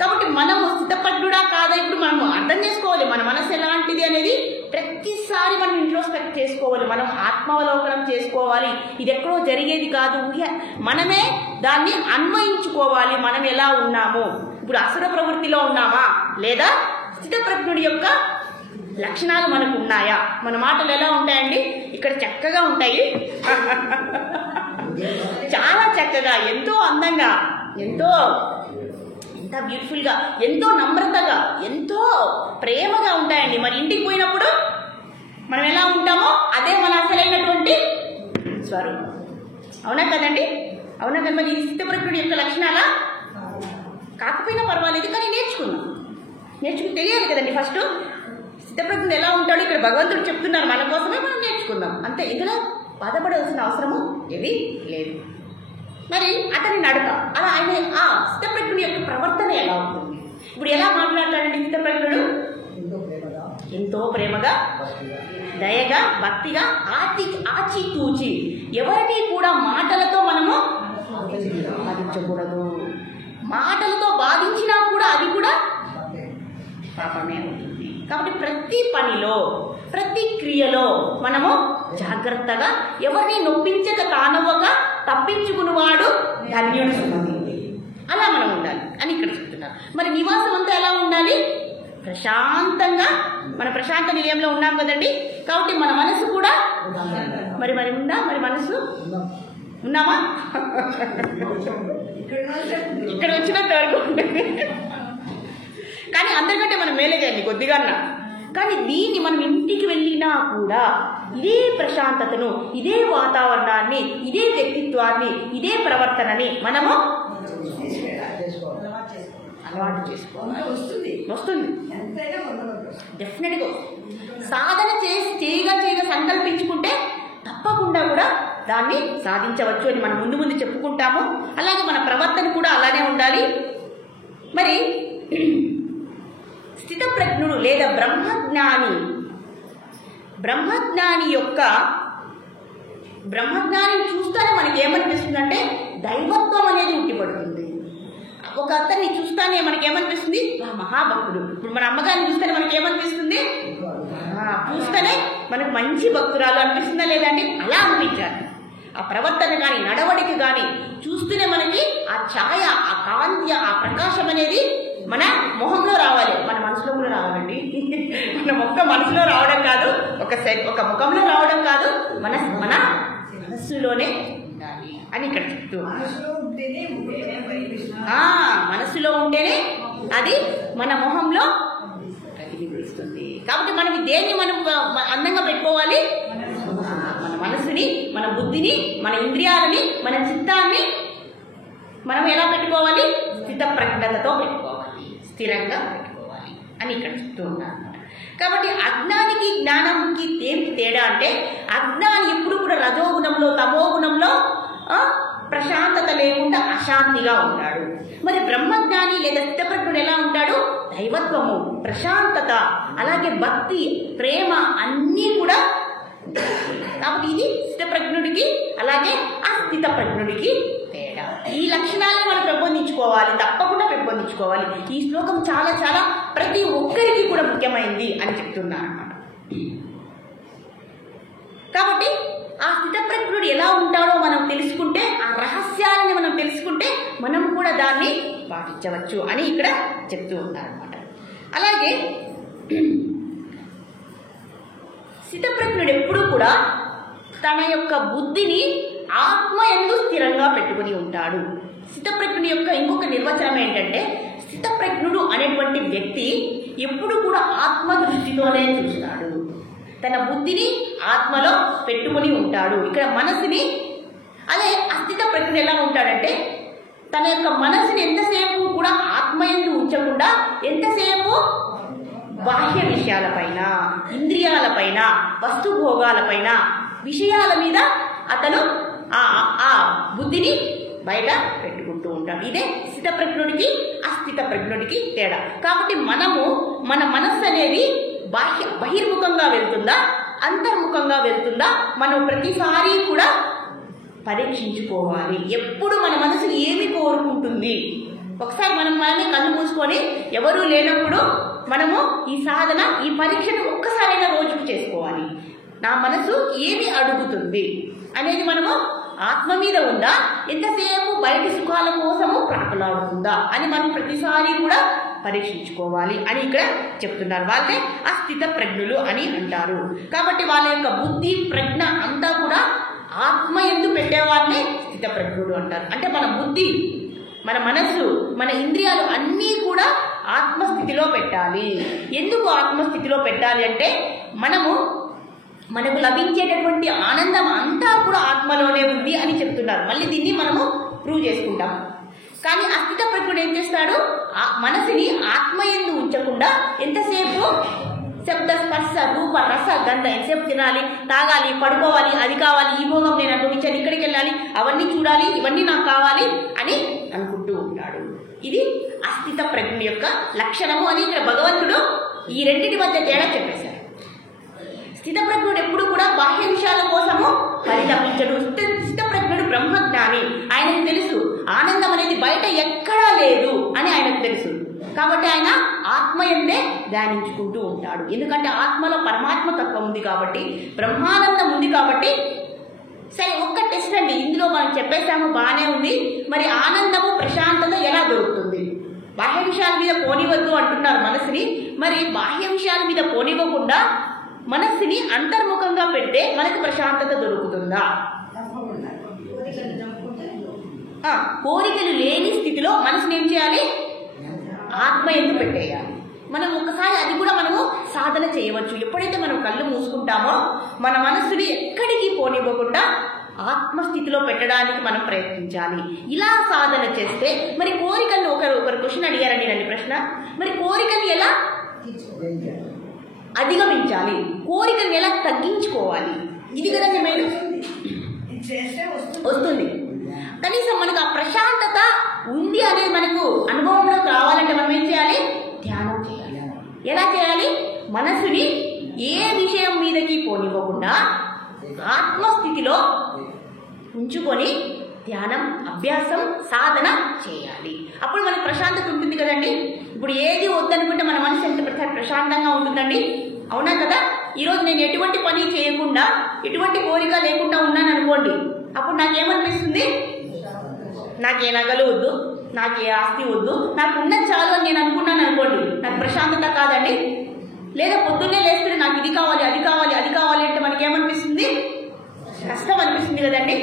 కాబట్టి మనము స్థితప్రజ్ఞుడా కాదా ఇప్పుడు మనము అర్థం చేసుకోవాలి. మన మనసు ఎలాంటిది అనేది ప్రతిసారి మనం ఇంట్రోస్పెక్ట్ చేసుకోవాలి, మనం ఆత్మావలోకనం చేసుకోవాలి. ఇది ఎక్కడో జరిగేది కాదు, మనమే దాన్ని అన్వయించుకోవాలి. మనం ఎలా ఉన్నాము, ఇప్పుడు అసుర ప్రవృత్తిలో ఉన్నామా లేదా స్థితప్రజ్ఞుడి యొక్క లక్షణాలు మనకు ఉన్నాయా? మన మాటలు ఎలా ఉంటాయండి? ఇక్కడ చక్కగా ఉంటాయి, చాలా చక్కగా, ఎంతో అందంగా, ఎంత బ్యూటిఫుల్గా, ఎంతో నమ్రతగా, ఎంతో ప్రేమగా ఉంటాయండి. మరి ఇంటికి పోయినప్పుడు మనం ఎలా ఉంటామో అదే మన అసలైనటువంటి స్వరూపం. అవునా కదండి? అవునా కదా? మరి స్థితప్రజ్ఞుడి యొక్క లక్షణాలా? కాకపోయినా పర్వాలేదు, కానీ నేర్చుకుని తెలియాలి కదండి. ఫస్ట్ స్థితప్రజ్ఞుడు ఎలా ఉంటాడో ఇక్కడ భగవంతుడు చెప్తున్నారు, మన కోసమే మనం నేర్చుకుందాం అంతే. ఇందులో బాధపడాల్సిన అవసరము ఏమీ లేదు. మరి అతని నడక అలా, ఆయన ఆ స్థితప్రజ్ఞుడి యొక్క ప్రవర్తన ఎలా ఉంటుంది? ఇప్పుడు ఎలా మాట్లాడతాడండి స్థితప్రజ్ఞుడు? ఎంతో ప్రేమగా, దయగా, భక్తిగా, ఆచితూచి, ఎవరిని కూడా మాటలతో మనము బాధించకూడదు. మాటలతో బాధించినా కూడా అది కూడా పాపమే ఉంటుంది. కాబట్టి ప్రతి పనిలో, ప్రతి క్రియలో మనము జాగ్రత్తగా, ఎవరిని నొప్పించక తానవ్వక తప్పించుకున్నవాడు ధన్యుడు సుమతి, అలా మనం ఉండాలి అని ఇక్కడ చెప్తున్నారు. మరి నివాసం అంతా ఎలా ఉండాలి? ప్రశాంతంగా. మన ప్రశాంత నిలయంలో ఉన్నాం కదండి. కాబట్టి మన మనసు కూడా మరి ఉందా? మరి మనసు ఉన్నామా? ఇక్కడ వచ్చినంత వరకు ఉంటుంది, కానీ అందరికంటే మనం మేలేదండి కొద్దిగా. కానీ దీన్ని మనం ఇంటికి వెళ్ళినా కూడా ఇదే ప్రశాంతతను, ఇదే వాతావరణాన్ని, ఇదే వ్యక్తిత్వాన్ని, ఇదే ప్రవర్తనని మనము అలవాటు చేసుకోవాలి. వస్తుంది డెఫినెట్గా. సాధన చేయగా సంకల్పించుకుంటే తప్పకుండా కూడా దాన్ని సాధించవచ్చు అని మనం ముందు చెప్పుకుంటాము. అలాగే మన ప్రవర్తన కూడా అలానే ఉండాలి. మరి స్థితప్రజ్ఞుడు లేదా బ్రహ్మజ్ఞాని చూస్తానే మనకి ఏమనిపిస్తుందంటే దైవత్వం అనేది ఉట్టిపడుతుంది. ఒక అతన్ని చూస్తానే మనకి ఏమనిపిస్తుంది? మహాభక్తుడు. ఇప్పుడు మన అమ్మగారిని చూస్తేనే మనకి ఏమనిపిస్తుంది? చూస్తేనే మనకు మంచి భక్తురాలు అనిపిస్తుందా లేదండి? అలా అనిపించాలి. ఆ ప్రవర్తన కానీ, నడవడిక కానీ చూస్తూనే మనకి ఆ ఛాయ, ఆ కాంతి, ఆ ప్రకాశం అనేది మన మొహంలో రావాలి, మన మనసులో కూడా రావాలండి. మన మనసులో రావడం కాదు, ఒక ముఖంలో రావడం కాదు, మన మనస్సులోనే ఉండాలి అని ఇక్కడ చెప్తూ మనసులో ఉంటేనే అది మన మొహంలో ప్రతిబింబిస్తుంది. కాబట్టి మనం దేన్ని మనం అందంగా పెట్టుకోవాలి? మన మనసుని, మన బుద్ధిని, మన ఇంద్రియాలని, మన చిత్తాన్ని మనం ఎలా పెట్టుకోవాలి? స్థిత ప్రజ్ఞతతో పెట్టుకోవాలి, స్థిరంగా పెట్టుకోవాలి అని ఇక్కడ చెప్తూ ఉన్నారు. కాబట్టి అజ్ఞానికి జ్ఞానంకి ఏమిటి తేడా అంటే, అజ్ఞాని ఎప్పుడు కూడా రజోగుణంలో, తమోగుణంలో ప్రశాంతత లేకుండా అశాంతిగా ఉంటాడు. మరి బ్రహ్మజ్ఞాని లేదా స్థితప్రజ్ఞుడు ఎలా ఉంటాడు? దైవత్వము, ప్రశాంతత, అలాగే భక్తి, ప్రేమ అన్నీ కూడా. కాబట్టి ఇది స్థితప్రజ్ఞుడికి అలాగే అస్థిత ప్రజ్ఞుడికి తేడా. ఈ లక్షణాలను మనం పెంపొందించుకోవాలి, తప్పకుండా పెంపొందించుకోవాలి. ఈ శ్లోకం చాలా చాలా ప్రతి ఒక్కరికి కూడా ముఖ్యమైంది అని చెప్తున్నారు అన్నమాట. కాబట్టి ఆ స్థితప్రజ్ఞుడు ఎలా ఉంటాడో మనం తెలుసుకుంటే, ఆ రహస్యాలని మనం తెలుసుకుంటే మనం కూడా దాన్ని పాటించవచ్చు అని ఇక్కడ చెప్తూ ఉంటారన్నమాట. అలాగే స్థితప్రజ్ఞుడు ఎప్పుడు కూడా తన యొక్క బుద్ధిని ఆత్మ యందు స్థిరంగా పెట్టుకుని ఉంటాడు. స్థితప్రజ్ఞుడి యొక్క ఇంకొక నిర్వచనం ఏంటంటే, స్థితప్రజ్ఞుడు అనేటువంటి వ్యక్తి ఎప్పుడు కూడా ఆత్మ దృష్టితోనే చూస్తాడు. తన బుద్ధిని ఆత్మలో పెట్టుకుని ఉంటాడు. ఇక్కడ మనసుని, అదే అస్థిత ప్రజ్ఞుడు ఎలా ఉంటాడంటే, తన యొక్క మనసుని ఎంతసేపు కూడా ఆత్మయందు ఉంచకుండా ఎంతసేపు బాహ్య విషయాలపైన, ఇంద్రియాలపైన, వస్తుభోగాలపైన, విషయాల మీద అతను ఆ బుద్ధిని బయట పెట్టుకుంటూ ఉంటాడు. ఇదే స్థితప్రజ్ఞుడికి అస్థిత ప్రజ్ఞుడికి తేడా. కాబట్టి మనము మన మనస్సు అనేది బహిర్ముఖంగా వెళ్తుందా, అంతర్ముఖంగా వెళ్తుందా, మనం ప్రతిసారి కూడా పరీక్షించుకోవాలి. ఎప్పుడు మన మనసు ఏమి కోరుకుంటుంది? ఒకసారి మనం మనల్ని కళ్ళు మూసుకొని ఎవరూ లేనప్పుడు మనము ఈ సాధన, ఈ పరీక్షను ఒక్కసారైనా రోజుకు చేసుకోవాలి. నా మనసు ఏమి అడుగుతుంది అనేది మనము ఆత్మ మీద ఉందా, ఎంతసేపు బయటి సుఖాల కోసము ప్రాకులాడుతుందా అని మనం ప్రతిసారి కూడా పరీక్షించుకోవాలి అని ఇక్కడ చెప్తున్నారు. వాళ్ళే అస్థిత ప్రజ్ఞులు అని అంటారు. కాబట్టి వాళ్ళ యొక్క బుద్ధి, ప్రజ్ఞ అంతా కూడా ఆత్మ యందు పెట్టేవాళ్ళనే స్థిత ప్రజ్ఞుడు అంటారు. అంటే మన బుద్ధి, మన మనస్సు, మన ఇంద్రియాలు అన్నీ కూడా ఆత్మస్థితిలో పెట్టాలి. ఎందుకు ఆత్మస్థితిలో పెట్టాలి అంటే, మనకు లభించేటటువంటి ఆనందం అంతా కూడా ఆత్మలోనే ఉంది అని చెప్తున్నారు. మళ్ళీ దీన్ని మనము ప్రూవ్ చేసుకుంటాం. కానీ అస్థిత ప్రజ్ఞుడు ఏం చేస్తాడు? మనసుని ఆత్మయందు ఉంచకుండా ఎంతసేపు శబ్ద, స్పర్శ, రూప, రస, గంధ, ఎంతసేపు తినాలి, తాగాలి, పడుకోవాలి, అది కావాలి, ఈ భోగం నేను అనుభవించాలి, ఇక్కడికి వెళ్ళాలి, అవన్నీ చూడాలి, ఇవన్నీ నాకు కావాలి అని అనుకుంటూ ఉంటాడు. ఇది అస్థిత ప్రజ్ఞ యొక్క లక్షణము అని ఇక్కడ భగవంతుడు ఈ రెండింటి మధ్య తేడా చెప్పేశారు. స్థితప్రజ్ఞుడు ఎప్పుడు కూడా బాహ్య విషయాల కోసము పరితపించడు. స్థితప్రజ్ఞుడు బ్రహ్మజ్ఞాని. ఆయనకు తెలుసు ఆనందం అనేది బయట ఎక్కడా లేదు అని ఆయనకు తెలుసు. కాబట్టి ఆయన ఆత్మయందే ధ్యానించుకుంటూ ఉంటాడు. ఎందుకంటే ఆత్మలో పరమాత్మ తత్వం ఉంది కాబట్టి, బ్రహ్మానందం ఉంది కాబట్టి. సరే, ఒక్క టెస్ట్ అండి. ఇందులో మనం చెప్పేసాము, బాగానే ఉంది. మరి ఆనందము, ప్రశాంతత ఎలా దొరుకుతుంది? బాహ్య విషయాల మీద పోనివద్దు అంటున్నారు మనసుని. మరి బాహ్య విషయాల మీద పోనివ్వకుండా మనస్సుని అంతర్ముఖంగా పెడితే మనకు ప్రశాంతత దొరుకుతుందా? కోరికలు లేని స్థితిలో మనసుని ఏం చేయాలి? ఆత్మ యందు పెట్టేయాలి. మనం ఒకసారి అది కూడా మనము సాధన చేయవచ్చు. ఎప్పుడైతే మనం కళ్ళు మూసుకుంటామో మన మనస్సుని ఎక్కడికి పోనివ్వకుండా ఆత్మస్థితిలో పెట్టడానికి మనం ప్రయత్నించాలి. ఇలా సాధన చేస్తే మరి కోరికలను ఒకరు క్వశ్చన్ అడిగారండి నన్ను ప్రశ్న, మరి కోరికలు ఎలా అధిగమించాలి, కోరికను ఎలా తగ్గించుకోవాలి? ఇది కదా మేము వస్తుంది. కనీసం మనకు ఆ ప్రశాంతత ఉంది అనేది మనకు అనుభవంలో కావాలంటే మనం ఏం చేయాలి? ధ్యానం చేయాలి. ఎలా చేయాలి? మనసుని ఏ విషయం మీదకి పోనివ్వకుండా ఆత్మస్థితిలో ఉంచుకొని ధ్యానం, అభ్యాసం, సాధన చేయాలి. అప్పుడు మనకు ప్రశాంతత ఉంటుంది కదండి. ఇప్పుడు ఏది వద్దనుకుంటే మన మనసు ఎంత ప్రశాంతంగా ఉంటుందండి. అవునా కదా? ఈరోజు నేను ఎటువంటి పని చేయకుండా, ఎటువంటి కోరిక లేకుండా ఉన్నాను అనుకోండి, అప్పుడు నాకేమనిపిస్తుంది? నాకు ఏ నగలు వద్దు, నాకు ఏ ఆస్తి వద్దు, నాకు ఉన్నది చాలు అని నేను అనుకున్నాను అనుకోండి, నాకు ప్రశాంతత కాదండి. లేదా పొద్దున్నే లేస్తే నాకు ఇది కావాలి, అది కావాలి, అది కావాలి అంటే మనకేమనిపిస్తుంది? కష్టం అనిపిస్తుంది కదండి.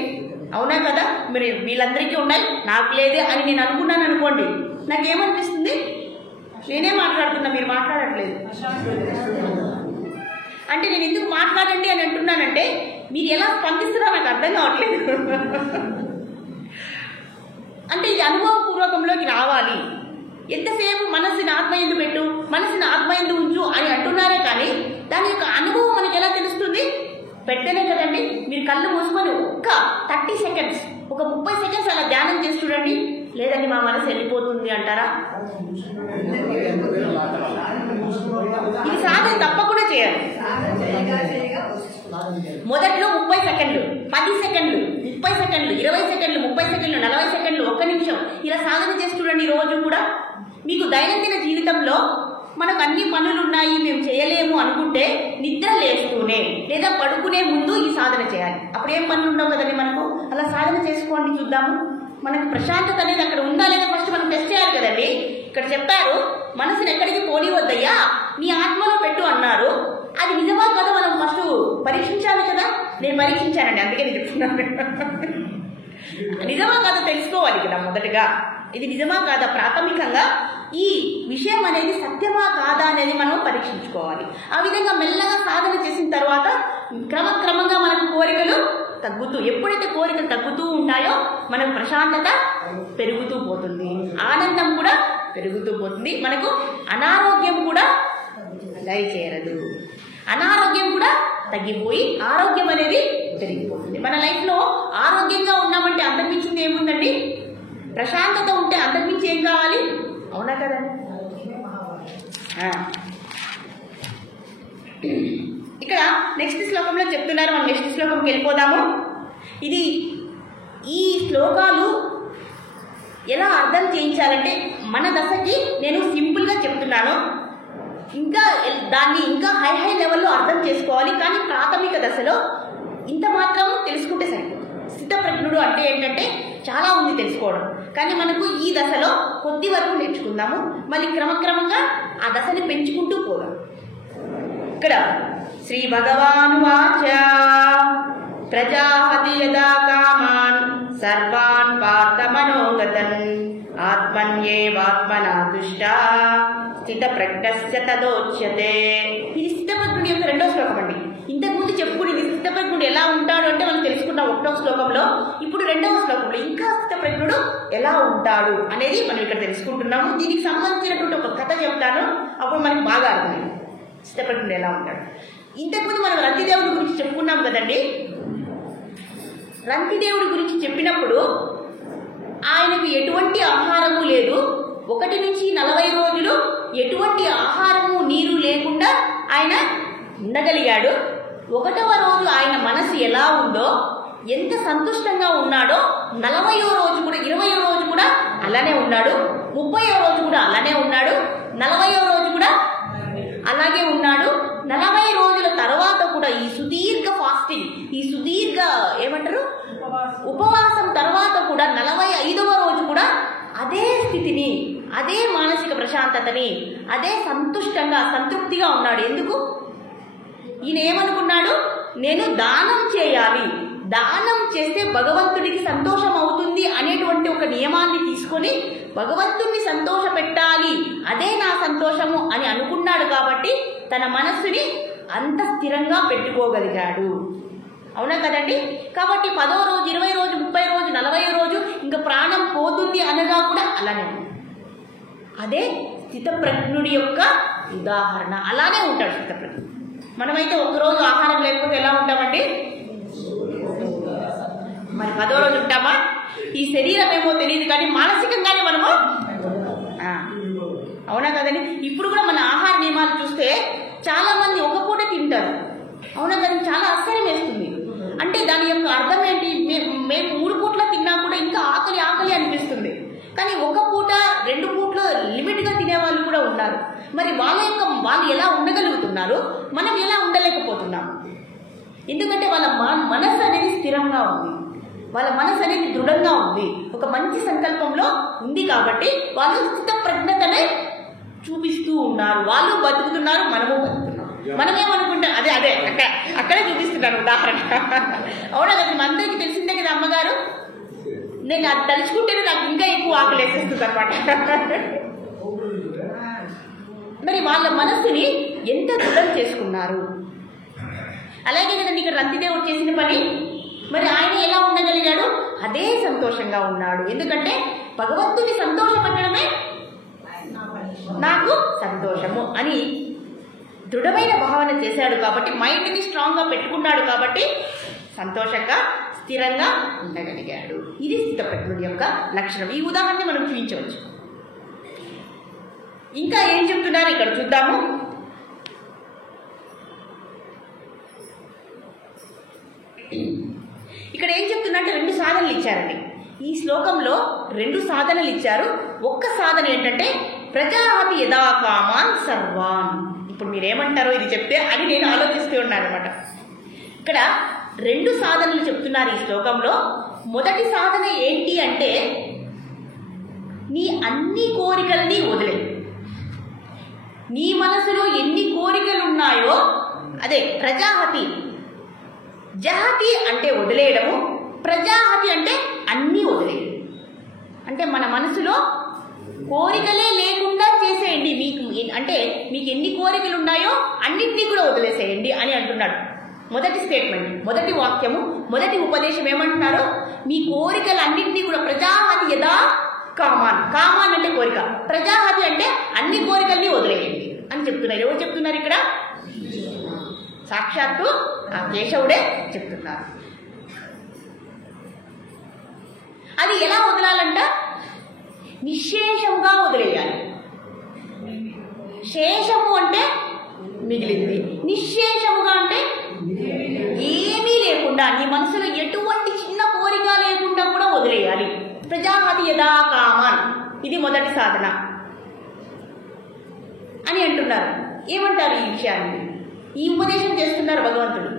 అవునా కదా? మరి వీళ్ళందరికీ ఉన్నాయి, నాకు లేదే అని నేను అనుకున్నాను అనుకోండి, నాకేమనిపిస్తుంది? నేనే మాట్లాడుతున్నా, మీరు మాట్లాడట్లేదు. అంటే నేను ఎందుకు మాట్లాడండి అని అంటున్నానంటే మీరు ఎలా స్పందిస్తున్నారో నాకు అర్థం కావట్లేదు. అంటే ఇది అనుభవపూర్వకంలోకి రావాలి. ఎంతసేపు మనసుని ఆత్మయందు పెట్టు, మనసుని ఆత్మయందు ఉంచు అని అంటున్నారే కానీ దాని యొక్క అనుభవం మనకి ఎలా తెలుస్తుంది? పెట్టనే కదండి. మీరు కళ్ళు మూసుకొని ఒక్క 30 సెకండ్స్, ఒక 30 సెకండ్స్ అలా ధ్యానం చేసి చూడండి. లేదండి మా మనసు వెళ్ళిపోతుంది అంటారా? ఇది సాధన తప్పకుండా చేయాలి. మొదట్లో 30 సెకండ్లు, 10 సెకండ్లు, 30 సెకండ్లు, 20 సెకండ్లు, 30 సెకండ్లు, 40 సెకండ్లు, 1 నిమిషం ఇలా సాధన చేసి చూడండి. రోజు కూడా మీకు దైనందిన జీవితంలో మనకు అన్ని పనులు ఉన్నాయి, మేము చేయలేము అనుకుంటే నిద్ర లేస్తూనే లేదా పడుకునే ముందు ఈ సాధన చేయాలి. అప్పుడు ఏం పనులు ఉండవు కదండి మనకు. అలా సాధన చేసుకోండి, చూద్దాము మనకు ప్రశాంతత అనేది అక్కడ ఉందా లేదా ఫస్ట్ మనం టెస్ట్ చేయాలి కదండి. ఇక్కడ చెప్పారు మనసుని ఎక్కడికి పోనివద్దయ్యా, నీ ఆత్మలో పెట్టు అన్నారు. అది నిజమా కదా మనం ఫస్ట్ పరీక్షించాలి కదా. నేను పరీక్షించానండి, అందుకే నేను చెప్తున్నాను. నిజమా కాదా తెలుసుకోవాలి కదా మొదటగా. ఇది నిజమా కాదా, ప్రాథమికంగా ఈ విషయం అనేది సత్యమా కాదా అనేది మనం పరీక్షించుకోవాలి. ఆ విధంగా మెల్లగా సాధన చేసిన తర్వాత క్రమక్రమంగా మనకు కోరికలు తగ్గుతూ, ఎప్పుడైతే కోరికలు తగ్గుతూ ఉంటాయో మనకు ప్రశాంతత పెరుగుతూ పోతుంది, ఆనందం కూడా పెరుగుతూ పోతుంది, మనకు అనారోగ్యం కూడా దయచేరదు, అనారోగ్యం కూడా తగ్గిపోయి ఆరోగ్యం అనేది పెరిగిపోతుంది. మన లైఫ్లో ఆరోగ్యంగా ఉన్నామంటే అంతకుమించింది ఏముందండి? ప్రశాంతత ఉంటే అంతకుమించి ఏం కావాలి? అవునా కదండి. ఇక్కడ నెక్స్ట్ శ్లోకంలో చెప్తున్నారు, మనం నెక్స్ట్ శ్లోకంకి వెళ్ళిపోదాము. ఈ శ్లోకాలు ఎలా అర్థం చేయించాలంటే మన దశకి నేను సింపుల్గా చెప్తున్నాను, ఇంకా దాన్ని ఇంకా హై లెవెల్లో అర్థం చేసుకోవాలి. కానీ ప్రాథమిక దశలో ఇంత మాత్రం తెలుసుకుంటే సరిపోతుంది. స్థితప్రజ్ఞుడు అంటే ఏంటంటే చాలా ఉంది తెలుసుకోవడం, కానీ మనకు ఈ దశలో కొద్ది వరకు నేర్చుకుందాము. మళ్ళీ క్రమక్రమంగా ఆ దశని పెంచుకుంటూ పోదాం. ఇక్కడ శ్రీ భగవాను వాచ ప్రజాపతి యదా కామాన్ సర్వాన్ పార్థ మనోగతన్ ఆత్మన్యేవాత్మనా తుష్టా స్థితప్రజ్ఞస్య తదోచ్యతే. ఇది స్థితప్రజ్ఞుడి యొక్క 2వ శ్లోకం అండి. ఇంతకుముందు చెప్పుకునేది స్థితప్రజ్ఞుడు ఎలా ఉంటాడు అంటే మనం తెలుసుకున్నాం 1వ శ్లోకంలో. ఇప్పుడు 2వ శ్లోకంలో ఇంకా స్థితప్రజ్ఞుడు ఎలా ఉంటాడు అనేది మనం ఇక్కడ తెలుసుకుంటున్నాము. దీనికి సంబంధించినటువంటి ఒక కథ చెప్తాను, అప్పుడు మనకి బాగా అర్థమైంది స్థితప్రజ్ఞుడు ఎలా ఉంటాడు. ఇంతకుముందు మనం రంతిదేవుడి గురించి చెప్పుకున్నాం కదండి. రంతిదేవుడి గురించి చెప్పినప్పుడు ఆయనకు ఎటువంటి ఆహారము లేదు, 1 నుంచి 40 రోజులు ఎటువంటి ఆహారము నీరు లేకుండా ఆయన ఉండగలిగాడు. 1వ రోజు ఆయన మనసు ఎలా ఉందో, ఎంత సంతుష్టంగా ఉన్నాడో 40వ రోజు కూడా 20వ రోజు కూడా అలానే ఉన్నాడు, 30వ రోజు కూడా అలానే ఉన్నాడు, 40వ రోజు కూడా అలాగే ఉన్నాడు. 40 రోజుల తర్వాత కూడా ఈ సుదీర్ఘ ఫాస్టింగ్, ఈ సుదీర్ఘ ఏమంటారు ఉపవాసం తర్వాత కూడా 45వ రోజు కూడా అదే స్థితిని, అదే మానసిక ప్రశాంతతని, అదే సంతుష్టంగా సంతృప్తిగా ఉన్నాడు. ఎందుకు? ఈయన ఏమనుకున్నాడు? నేను దానం చేయాలి, దానం చేస్తే భగవంతుడికి సంతోషం అవుతుంది అనేటువంటి ఒక నియమాన్ని తీసుకొని భగవంతుడిని సంతోష పెట్టాలి, అదే నా సంతోషము అని అనుకున్నాడు. కాబట్టి తన మనస్సుని అంత స్థిరంగా పెట్టుకోగలిగాడు. అవునా కదండి. కాబట్టి 10వ రోజు 20 రోజు 30 రోజు 40 రోజు ఇంకా ప్రాణం పోతుంది అనగా కూడా అలానే ఉంది. అదే స్థితప్రజ్ఞుడి యొక్క ఉదాహరణ. అలానే ఉంటాడు స్థితప్రజ్ఞుడు. మనమైతే 1 రోజు ఆహారం లేకపోతే ఎలా ఉంటామండి? మరి 10వ రోజు ఉంటామా? ఈ శరీరం ఏమో తెలియదు కానీ మానసికంగానే మనము అవునా కదండి. ఇప్పుడు కూడా మన ఆహార నియమాలు చూస్తే చాలా మంది ఒక పూట తింటారు. అవునా కదండి. చాలా ఆశ్చర్యం వేస్తుంది. అంటే దాని యొక్క అర్థం ఏంటి? మేము 3 పూట్ల తిన్నా కూడా ఇంకా ఆకలి ఆకలి అనిపిస్తుంది. కానీ 1 పూట 2 పూట్ల లిమిట్గా తినేవాళ్ళు కూడా ఉన్నారు. మరి వాళ్ళు ఎలా ఉండగలుగుతున్నారు, మనం ఎలా ఉండలేకపోతున్నాము? ఎందుకంటే వాళ్ళ మనసు అనేది స్థిరంగా ఉంది, వాళ్ళ మనసు అనేది దృఢంగా ఉంది, ఒక మంచి సంకల్పంలో ఉంది. కాబట్టి వాళ్ళు స్థితప్రజ్ఞతనే చూపిస్తూ ఉన్నారు. వాళ్ళు బతుకుతున్నారు, మనము బతుకుతున్నాం. మనమేమనుకుంటాం, అదే అదే అక్కడే చూపిస్తున్నాను ఉదాహరణ. అవునా కదా, అందరికి తెలిసిందే కదా అమ్మగారు. నేను అది తలుచుకుంటేనే నాకు ఇంకా ఎక్కువ ఆకలి వేసేస్తుంది అనమాట. మరి వాళ్ళ మనస్సుని ఎంత దృఢం చేసుకున్నారు. అలాగే కదండి ఇక్కడ రంతిదేవుడు చేసిన పని. మరి ఆయన ఎలా ఉండగలిగాడు? అదే సంతోషంగా ఉన్నాడు. ఎందుకంటే భగవంతుని సంతోషపెట్టడమే నాకు సంతోషము అని దృఢమైన భావన చేశాడు. కాబట్టి మైండ్ని స్ట్రాంగ్గా పెట్టుకున్నాడు. కాబట్టి సంతోషంగా స్థిరంగా ఉండగలిగాడు. ఇది స్థితప్రజ్ఞుడి యొక్క లక్షణం. ఈ ఉదాహరణ మనం చూపించవచ్చు. ఇంకా ఏం చెప్తున్నారు ఇక్కడ చూద్దాము. ఇక్కడ ఏం చెప్తున్నట్టు 2 సాధనలు ఇచ్చారండి. ఈ శ్లోకంలో 2 సాధనలు ఇచ్చారు. ఒక్క సాధన ఏంటంటే ప్రజాపతి యదా కామాన్ సర్వాన్. ఇప్పుడు మీరేమంటారో ఇది చెప్తే అని నేను ఆలోచిస్తూ ఉన్నాను అనమాట. ఇక్కడ 2 సాధనలు చెప్తున్నారు ఈ శ్లోకంలో. మొదటి సాధన ఏంటి అంటే నీ అన్ని కోరికల్ని వదిలే. నీ మనసులో ఎన్ని కోరికలు ఉన్నాయో అదే ప్రజాహతి. జహతి అంటే వదిలేయడము, ప్రజాహతి అంటే అన్నీ వదిలేయడం. అంటే మన మనసులో కోరికలే లేకుండా చేసేయండి. మీకు అంటే మీకు ఎన్ని కోరికలు ఉన్నాయో అన్నింటినీ కూడా వదిలేసేయండి అని అంటున్నాడు. మొదటి స్టేట్మెంట్, మొదటి వాక్యము, మొదటి ఉపదేశం ఏమంటున్నారు? మీ కోరికలన్నింటినీ కూడా ప్రజాహతి యదా కామాన్. కామాన్ అంటే కోరిక, ప్రజాహతి అంటే అన్ని కోరికల్ని వదిలేయండి అని చెప్తున్నారు. ఎవరు చెప్తున్నారు ఇక్కడ? సాక్షాత్తు ఆ కేశవుడే చెప్తున్నారు. అది ఎలా వదలాలంట? నిశ్శేషంగా వదిలేయాలి. శేషము అంటే మిగిలింది, నిశ్శేషముగా అంటే ఏమీ లేకుండా, నీ మనసులో ఎటువంటి చిన్న కోరిక లేకుండా కూడా వదిలేయాలి. ప్రజాపతి యదా కామాన్, ఇది మొదటి సాధన అని అంటున్నారు. ఏమంటారు ఈ విషయాన్ని? ఈ ఉపదేశం చేస్తున్నారు భగవంతుడు.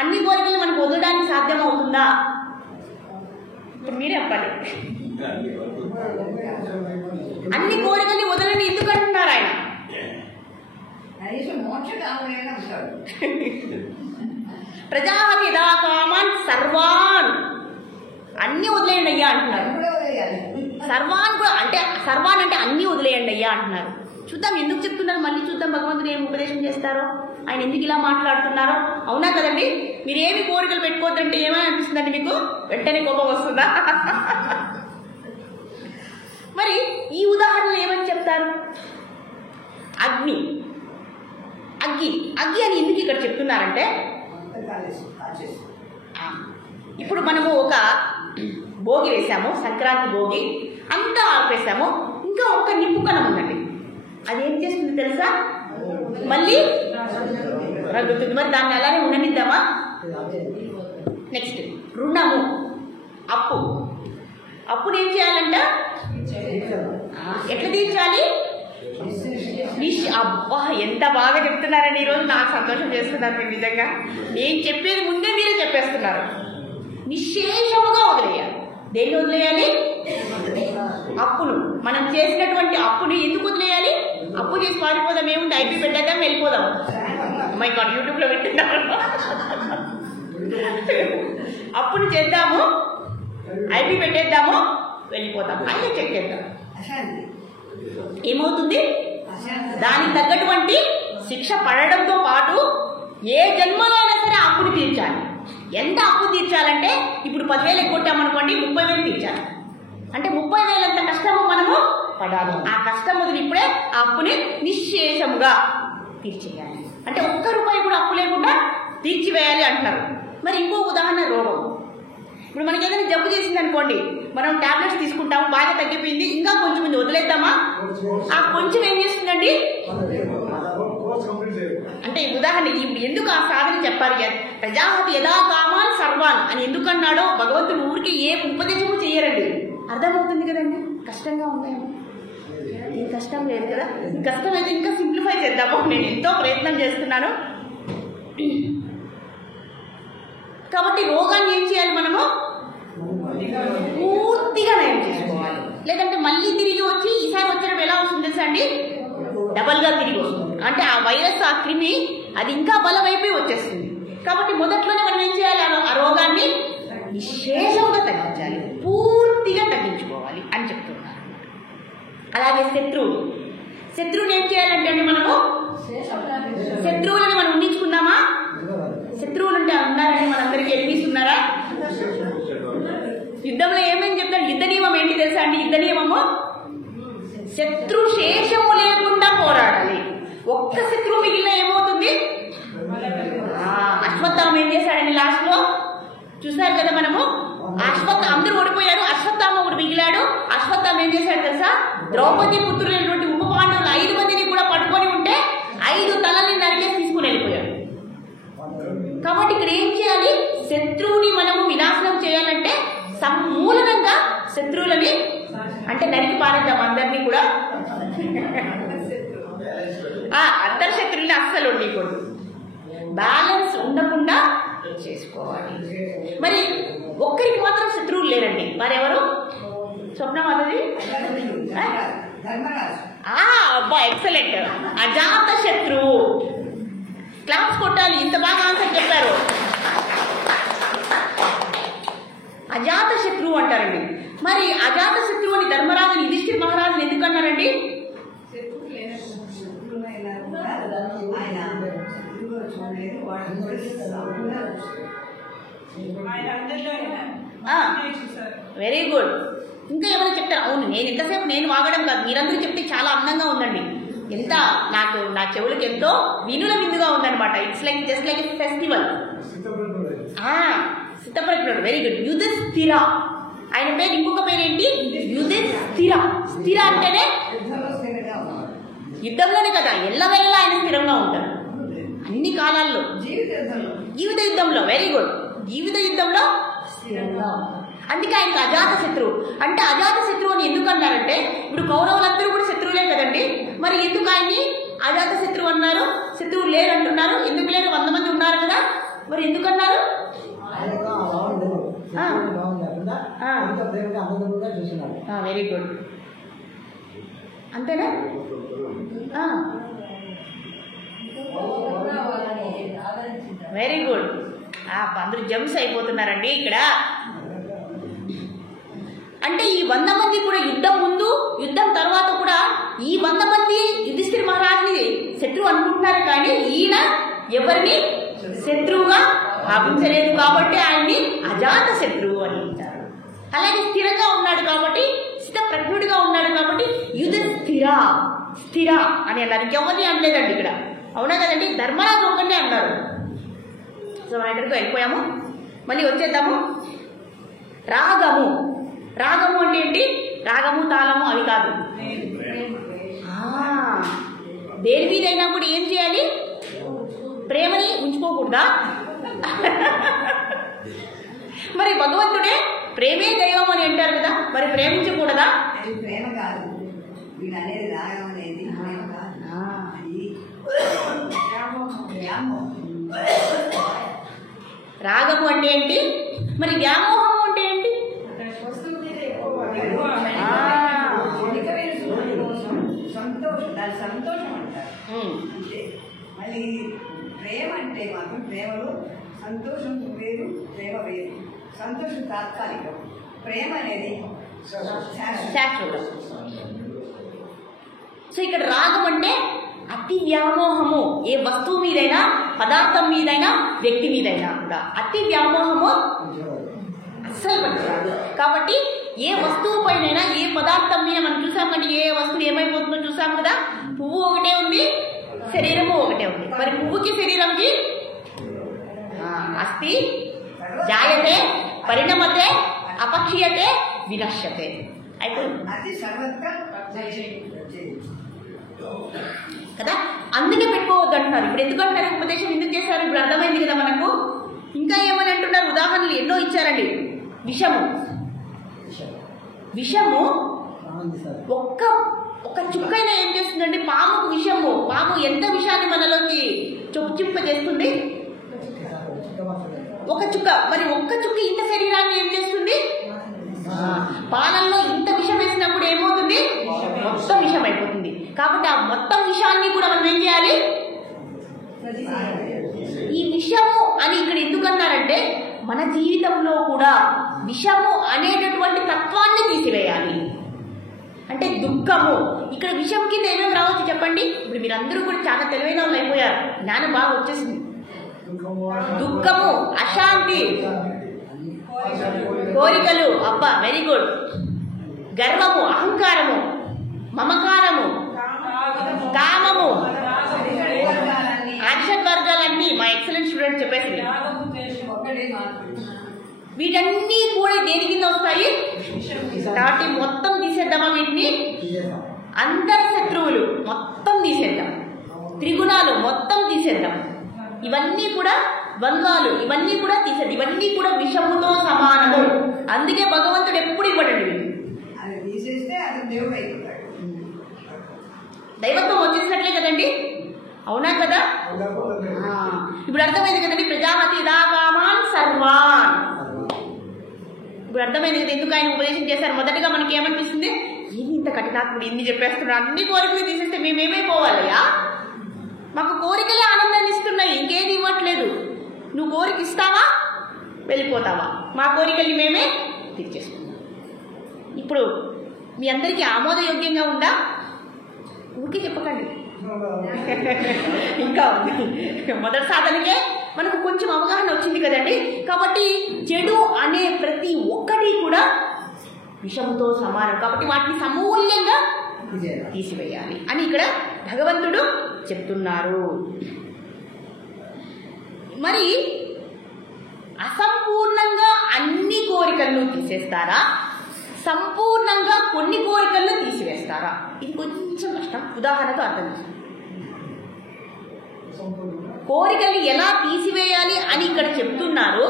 అన్ని కోరికలు మనకు వదలడానికి సాధ్యం అవుతుందా? ఇప్పుడు మీరే చెప్పాలి. అన్ని కోరికల్ని వదలని ఎందుకు అంటున్నారు ఆయన? ప్రజాపతి యదా కామాన్ సర్వాన్, అన్ని వదిలేయండి అయ్యా అంటున్నారు. సర్వాన్ కూడా అంటే సర్వాన్ అంటే అన్ని వదిలేయండి అయ్యా అంటున్నారు. చూద్దాం ఎందుకు చెప్తున్నారు, మళ్ళీ చూద్దాం భగవంతుడు ఏం ఉపదేశం చేస్తారో, ఆయన ఎందుకు ఇలా మాట్లాడుతున్నారో. అవునా కదండి? మీరు ఏమి కోరికలు పెట్టుకోవద్దంటే ఏమని అనిపిస్తుందండి మీకు? వెంటనే కోపం వస్తుందా? మరి ఈ ఉదాహరణలు ఏమని చెప్తారు? అగ్ని, అగ్గి అగ్గి అని ఎందుకు ఇక్కడ చెప్తున్నారంటే, ఇప్పుడు మనము ఒక భోగి వేసాము, సంక్రాంతి భోగి అంతా ఆపేసాము, ఇంకా ఒక నిప్పు కణం ఉందండి. అది ఏం చేస్తుంది తెలుసా? మళ్ళీ రగుతుంది. మరి దాన్ని అలానే ఉండనిద్దామా? నెక్స్ట్ రుణము, అప్పు. అప్పును ఏం చేయాలంట? ఎట్లా తీర్చాలి? అబ్బా ఎంత బాగా చెప్తున్నారండి ఈరోజు. నాకు సంతోషం చేస్తున్నారు మీరు నిజంగా. నేను చెప్పేది ముందే మీరే చెప్పేస్తున్నారు. నిశ్శేషముగా వదిలేయాలి. దేన్ని వదిలేయాలి? అప్పును. మనం చేసినటువంటి అప్పుని ఎందుకు వదిలేయాలి? అప్పు చేసి పారిపోదాం, ఏముంది, ఐపీ పెట్టేద్దాం, వెళ్ళిపోదాం. మై గాడ్, యూట్యూబ్లో పెట్టినారు. అప్పును చేద్దాము, ఐపీ పెట్టేద్దాము, వెళ్ళిపోతాం, అయితే చెక్కేద్దాం. ఏమవుతుంది? దానికి తగ్గటువంటి శిక్ష పడడంతో పాటు ఏ జన్మలో అయినా సరే అప్పుని తీర్చాలి. ఎంత అప్పు తీర్చాలంటే ఇప్పుడు 10,000 కొట్టామనుకోండి, 30,000 తీర్చాలి. అంటే 30,000 అంత కష్టము మనము పడాలి. ఆ కష్టం వదిలి ఇప్పుడే ఆ అప్పుని నిశ్శేషముగా తీర్చేయాలి. అంటే ఒక్క రూపాయి కూడా అప్పు లేకుండా తీర్చివేయాలి అంటున్నారు. మరి ఇంకో ఉదాహరణ రోగం. ఇప్పుడు మనకి ఏదైనా జబ్బు చేసింది అనుకోండి, మనం టాబ్లెట్స్ తీసుకుంటాము, బాగా తగ్గిపోయింది, ఇంకా కొంచెం మంది వదిలేద్దామా? ఆ కొంచెం ఏం చేస్తుందండి? అంటే ఈ ఉదాహరణ ఇప్పుడు ఎందుకు ఆ సాధన చెప్పారు? ప్రజాపతి యదా కామాన్ సర్వాన్ అని ఎందుకు అన్నాడో భగవంతుడు ఊరికి ఏ ఉపదేశము చేయరండి. అర్థమవుతుంది కదండి. కష్టంగా ఉందేమో, ఈ కష్టం లేదు కదా. ఈ కష్టం అయితే ఇంకా సింప్లిఫై చేద్దాము. నేను ఎంతో ప్రయత్నం చేస్తున్నాను. కాబట్టి రోగాన్ని ఏం చేయాలి? మనము పూర్తిగా నయం చేసుకోవాలి. లేదంటే మళ్ళీ తిరిగి వచ్చి ఈసారి వచ్చినప్పుడు ఎలా వస్తుంది తెలుసా అండి? డబల్గా తిరిగి వస్తుంది. అంటే ఆ వైరస్, ఆ క్రిమి అది ఇంకా బలమైపోయి వచ్చేస్తుంది. కాబట్టి మొదట్లోనే మనం ఏం చేయాలి, ఆ రోగాన్ని విశేషంగా తగ్గించాలి, పూర్తిగా తగ్గించుకోవాలి అని చెప్తున్నారు. అలాగే శత్రువుని ఏం చేయాలంటే అండి, మనము శత్రువులని మనం ఉండించుకున్నామా? శత్రువులు అంటే ఉన్నారండి మనందరికీ ఎనిమిస్ ఉన్నారా? యుద్ధంలో ఏమేమి చెప్తాడు? యుద్ధ నియమం ఏంటి తెలుసా అండి? యుద్ధ నియమము శత్రు శేషము లేకుండా పోరాడాలి. ఒక్క శత్రువు మిగిలిన ఏమవుతుంది? అశ్వత్థామ ఏం చేశాడండి లాస్ట్ లో చూసారు కదా మనము. అందరూ ఓడిపోయారు, అశ్వత్థామ ఒకడు మిగిలాడు. అశ్వత్థామ ఏం చేశాడు తెలుసా? ద్రౌపది పుత్రులైనటువంటి ఉప పాండవులు 5 మందిని కూడా పట్టుకొని ఉంటే 5 తలల్ని నరికేసి తీసుకుని వెళ్ళిపోయాడు. కాబట్టి ఇక్కడ ఏం చేయాలి? శత్రువుని మనము వినాశనం చేయాలంటే సమూలంగా శత్రువులని అంటే నరికి పారేద్దాం అందరినీ కూడా. అంతర్శత్రువుని అస్సలు ఉండకూడదు, బ్యాలెన్స్ ఉండకుండా చేసుకోవాలి. మరి ఒక్కరికి మాత్రం శత్రువులు లేరండి, మరెవరు? స్వప్నమాతది అబ్బా ఎక్సలెంట్. అజాత శత్రువు. క్లాప్స్ కొట్టాలి, ఇంత బాగా ఆన్సర్ చెప్పారు. అజాత శత్రువు అంటారండి. మరి అజాత శత్రువుని ధర్మరాజుని యుధిష్ఠిర మహారాజుని ఎందుకు అన్నారండి? Very good. ఇంకా ఏమైనా చెప్తారు? అవును, నేను ఎంతసేపు నేను వాగడం కాదు, మీరందరూ చెప్తే చాలా అందంగా ఉందండి. ఎంత నా చెవులకి ఎంతో వినుల విందుగా ఉందన్నమాట. It's like just like festival. సిద్ధపరచుకున్నాడు. Very good. యుధిష్ఠిర, ఆయన పేరు ఇంకొక పేరేంటి? యుధిష్ఠిర. స్థిర అంటేనే యుద్ధంలోనే కదా, ఎల్లవెల్లా ఆయన స్థిరంగా ఉంటారు అన్ని కాలాల్లో. జీవిత యుద్ధంలో వెరీ గుడ్, జీవిత యుద్ధంలో స్థిరంగా ఉంటారు. అందుకే ఆయనకు అజాత శత్రువు. అంటే అజాత శత్రువు అని ఎందుకు అన్నారంటే, ఇప్పుడు కౌరవులందరూ కూడా శత్రువులే కదండి, మరి ఎందుకు ఆయన్ని అజాత శత్రువు అన్నారు? శత్రువులు లేరు అంటున్నారు. ఎందుకు లేరు? 100 మంది ఉన్నారు కదా, మరి ఎందుకు అన్నారు? Very good. అంతేనా? Very good. అందరూ జమ్స్ అయిపోతున్నారండి ఇక్కడ. అంటే ఈ 100 మంది కూడా యుద్ధం ముందు యుద్ధం తర్వాత కూడా ఈ 100 మంది యుధిష్ఠిర మహారాజుని శత్రువు అనుకుంటున్నారు, కానీ ఈయన ఎవరిని శత్రువుగా భావించలేదు కాబట్టి ఆయన్ని అజాత శత్రువు అని అంటారు. అలాగే స్థిరంగా ఉన్నాడు కాబట్టి, స్థిత ప్రజ్ఞుడిగా ఉన్నాడు కాబట్టి యుధిష్ఠిర స్థిర అని అన్నారు. ఇంకెవరిని అనలేదండి ఇక్కడ. అవునా కదండి? ధర్మరాజు ఒక్కనే అన్నారు. సో మనం ఎక్కడికి వెళ్ళిపోయాము, మళ్ళీ వచ్చేద్దాము. రాగము అంటే ఏంటి? రాగము తాళము అవి కాదు. దేని మీదైనా కూడా ఏం చేయాలి? ప్రేమని ఉంచుకోకూడదా? మరి భగవంతుడే ప్రేమే దైవం అని అంటారు కదా, మరి ప్రేమించకూడదా? రాగము అంటే ఏంటి? మరి వ్యామోహము అంటే ఏంటి? సంతోషం అంటారు. మళ్ళీ ప్రేమ అంటే మాత్రం ప్రేమలో సంతోషం వేరు, ప్రేమ వేరు. సంతోషం తాత్కాలికం, ప్రేమ అనేది శాశ్వతం. సో ఇక్కడ రాగం అంటే అతి వ్యామోహము. ఏ వస్తువు మీదైనా, పదార్థం మీదైనా, వ్యక్తి మీదైనా కూడా అతి వ్యామోహము అస్సలు పట్టురాదు. కాబట్టి ఏ వస్తువు పైనైనా, ఏ పదార్థం మీద మనం చూసాం కంటే ఏ వస్తువు ఏమైపోతుందో చూసాం కదా. పువ్వు ఒకటే ఉంది, శరీరము ఒకటే ఉంది. మరి పువ్వుకి శరీరంకి అస్తి జాయతే, పరిణమతే, అపక్షీయతే, వినశ్యతే అయిపోయింది కదా. అందుకే పెట్టుకోవద్దు అంటున్నారు. ఇప్పుడు ఎందుకంటారు ఉపదేశం ఎందుకు చేశారు? ఇప్పుడు అర్థమైంది కదా మనకు. ఇంకా ఏమని అంటున్నారు? ఉదాహరణలు ఎన్నో ఇచ్చారండి. విషము ఒక్క చుక్కైనా ఏం చేస్తుందండి? పాముకు విషము. పాము ఎంత విషాన్ని మనలోకి చొప్పింపజేస్తుంది? ఒక చుక్క. మరి ఒక్క చుక్క ఇంత శరీరాన్ని ఏం చేస్తుంది? పాలల్లో ఇంత విషం వేసినప్పుడు ఏమవుతుంది? మొత్తం విషం అయిపోతుంది. కాబట్టి ఆ మొత్తం విషాన్ని కూడా మనం ఏం చేయాలి? ఈ విషము అని ఇక్కడ ఎందుకన్నారంటే మన జీవితంలో కూడా విషము అనేటటువంటి తత్వాన్ని తీసివేయాలి. అంటే దుఃఖము, ఇక్కడ విషం కింద ఏమేమి రావచ్చు చెప్పండి. ఇప్పుడు మీరందరూ కూడా చాలా తెలివైన వాళ్ళు అయిపోయారు, జ్ఞానం బాగా వచ్చేసింది. దుఃఖము, అశాంతి, కోరికలు, అబ్బా వెరీ గుడ్, గర్వము, అహంకారము, మమకారము, కామము, ఆర్షడ్ వర్గాలన్నీ మా ఎక్సలెంట్ స్టూడెంట్ చెప్పేసింది. వీటన్నీ కూడా దేని కింద వస్తాయి కాబట్టి మొత్తం తీసేద్దామా వీటిని. అంతర్శత్రువులు మొత్తం తీసేద్దాం, త్రిగుణాలు మొత్తం తీసేద్దాం, ఇవన్నీ కూడా ద్వంద్వాలు, ఇవన్నీ కూడా తీసేద్దాం. ఇవన్నీ కూడా విషముతో సమానము. అందుకే భగవంతుడు ఎప్పుడు ఇవ్వడండి, దైవత్వం వచ్చేసినట్లే కదండి. అవునా కదా? ఇప్పుడు అర్థమైంది కదండి. ప్రజాపతి దా కామాన్ సర్వాన్. ఇప్పుడు అర్థమైంది కదా ఎందుకు ఆయన ఉపదేశం చేశారు. మొదటగా మనకి ఏమనిపిస్తుంది, ఏమి ఇంత కఠినాత్ముడు ఇన్ని చెప్పేస్తున్నాడు, అన్ని కోరికలు తీసేస్తే మేమేమైపోవాలయ్యా, మాకు కోరికలే ఆనందాన్ని ఇస్తున్నాయి, ఇంకేది ఇవ్వట్లేదు. నువ్వు కోరిక ఇస్తావా వెళ్ళిపోతావా, మా కోరికల్ని మేమే తీర్చేసుకున్నాం. ఇప్పుడు మీ అందరికీ ఆమోదయోగ్యంగా ఉందా? ఊరికే చెప్పకండి, ఇంకా మొదటి సాధనకే మనకు కొంచెం అవగాహన వచ్చింది కదండి. కాబట్టి చెడు అనే ప్రతి ఒక్కటి కూడా విషముతో సమానం, కాబట్టి వాటిని సమూల్యంగా తీసివేయాలి అని ఇక్కడ భగవంతుడు చెప్తున్నారు. మరి అసంపూర్ణంగా అన్ని కోరికలను తీసేస్తారా, సంపూర్ణంగా కొన్ని కోరికలను తీసివేస్తారా? ఇది కొంచెం కష్టం, ఉదాహరణతో అర్థం చేసుకోండి. కోరికలు ఎలా తీసివేయాలి అని ఇక్కడ చెప్తున్నారు.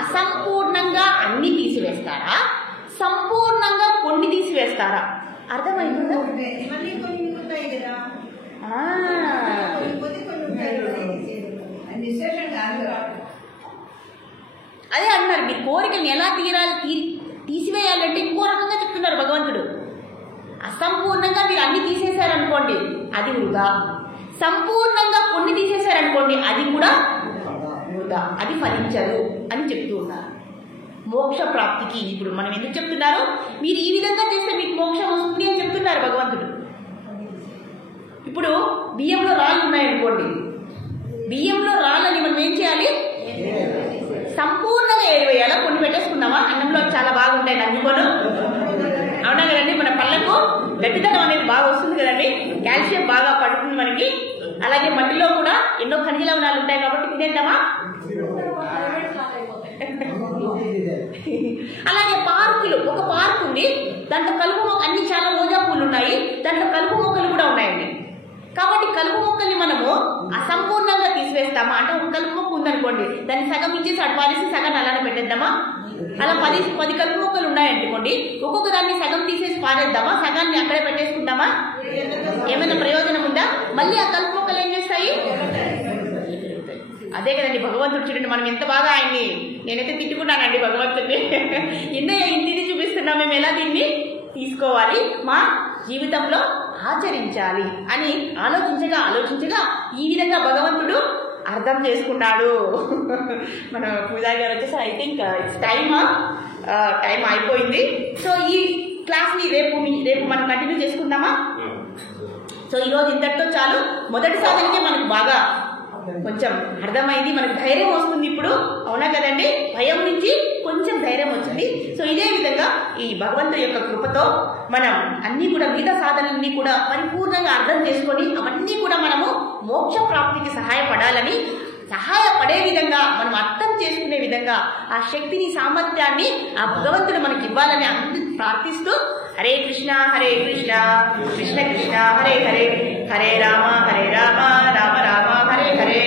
అసంపూర్ణంగా అన్ని తీసివేస్తారా, సంపూర్ణంగా కొన్ని తీసివేస్తారా? అర్థమైందా? అదే అన్నారు, మీ కోరికలను ఎలా తీసివేయాలంటే ఇంకో రకంగా చెప్తున్నారు భగవంతుడు. అసంపూర్ణంగా మీరు అన్ని తీసేశారనుకోండి అది వృధా, సంపూర్ణంగా కొన్ని తీసేశారనుకోండి అది కూడా వృధా, అది ఫలించదు అని చెప్తూ ఉన్నారు. మోక్ష ప్రాప్తికి ఇప్పుడు మనం ఎందుకు చెప్తున్నారు, మీరు ఈ విధంగా చేస్తే మీకు మోక్షం వస్తుంది అని చెప్తున్నారు భగవంతుడు. ఇప్పుడు బియ్యంలో రాళ్ళు ఉన్నాయనుకోండి, బియ్యంలో రాళ్ళని మనం ఏం చేయాలి, సంపూర్ణంగా ఏరివేయాలా, కొన్ని పెట్టేసుకున్నామా, అన్నంలో చాలా బాగుంటాయి నంజుకోను, అవునా కదండి. మన పళ్ళకు గట్టిదనం అనేది బాగా వస్తుంది కదండి, కాల్షియం బాగా పడుతుంది మనకి. అలాగే మట్టిలో కూడా ఎన్నో ఖనిజ లవణాలు ఉంటాయి కాబట్టి తినేద్దామా. అలాగే పార్కులు, ఒక పార్క్ ఉంది, దాంట్లో కలుపు మొక్క అన్ని చాలా రోజా పూలు ఉన్నాయి, దాంట్లో కలుపు మొక్కలు కూడా ఉన్నాయండి. కాబట్టి కలుపు మొక్కల్ని మనము అసంపూర్ణంగా తీసివేస్తామా అంటే, ఒక కలుపు మొక్క ఉందనుకోండి దాన్ని సగం ఇచ్చేసి అడ్వారేసి సగం అలానే పెట్టేద్దామా. అలా 10 కలుపు మొక్కలు ఉన్నాయనుకోండి, ఒక్కొక్క దాన్ని సగం తీసేసి పారేద్దామా, సగాన్ని అక్కడే పెట్టేసుకుందామా, ఏమైనా ప్రయోజనం ఉందా? మళ్ళీ ఆ కలుపు మొక్కలు ఏం చేస్తాయి? అదే కదండి భగవంతుడు. చూడండి మనం ఎంత బాగా ఆయన్ని, నేనైతే తిట్టుకున్నానండి భగవంతుడిని, ఇంటిని చూపిస్తున్నాం, మేము ఎలా దీన్ని తీసుకోవాలి, మా జీవితంలో ఆచరించాలి అని ఆలోచించగా ఈ విధంగా భగవంతుడు అర్థం చేసుకున్నాడు. మన పూజా గారు వచ్చేసి ఐ థింక్ ఇట్స్ టైం అయిపోయింది. సో ఈ క్లాస్ని రేపు మనం కంటిన్యూ చేసుకుందామా? సో ఈరోజు ఇంతటితో చాలు. మొదటి సాధనకే మనకు బాగా కొంచెం అర్థమైంది, మనకు ధైర్యం వస్తుంది ఇప్పుడు, అవునా కదండి. భయం నుంచి కొంచెం ధైర్యం వచ్చింది. సో ఇదే విధంగా ఈ భగవంతుడి యొక్క కృపతో మనం అన్ని కూడా మిగతా సాధనలన్నీ కూడా పరిపూర్ణంగా అర్థం చేసుకొని అవన్నీ కూడా మనము మోక్ష ప్రాప్తికి సహాయపడే విధంగా మనం అర్థం చేసుకునే విధంగా ఆ శక్తిని, సామర్థ్యాన్ని ఆ భగవంతుడు మనకి ఇవ్వాలని ప్రార్థిస్తూ, హరే కృష్ణ కృష్ణ కృష్ణ హరే హరే, హరే రామ రామ రామ హరే హరే.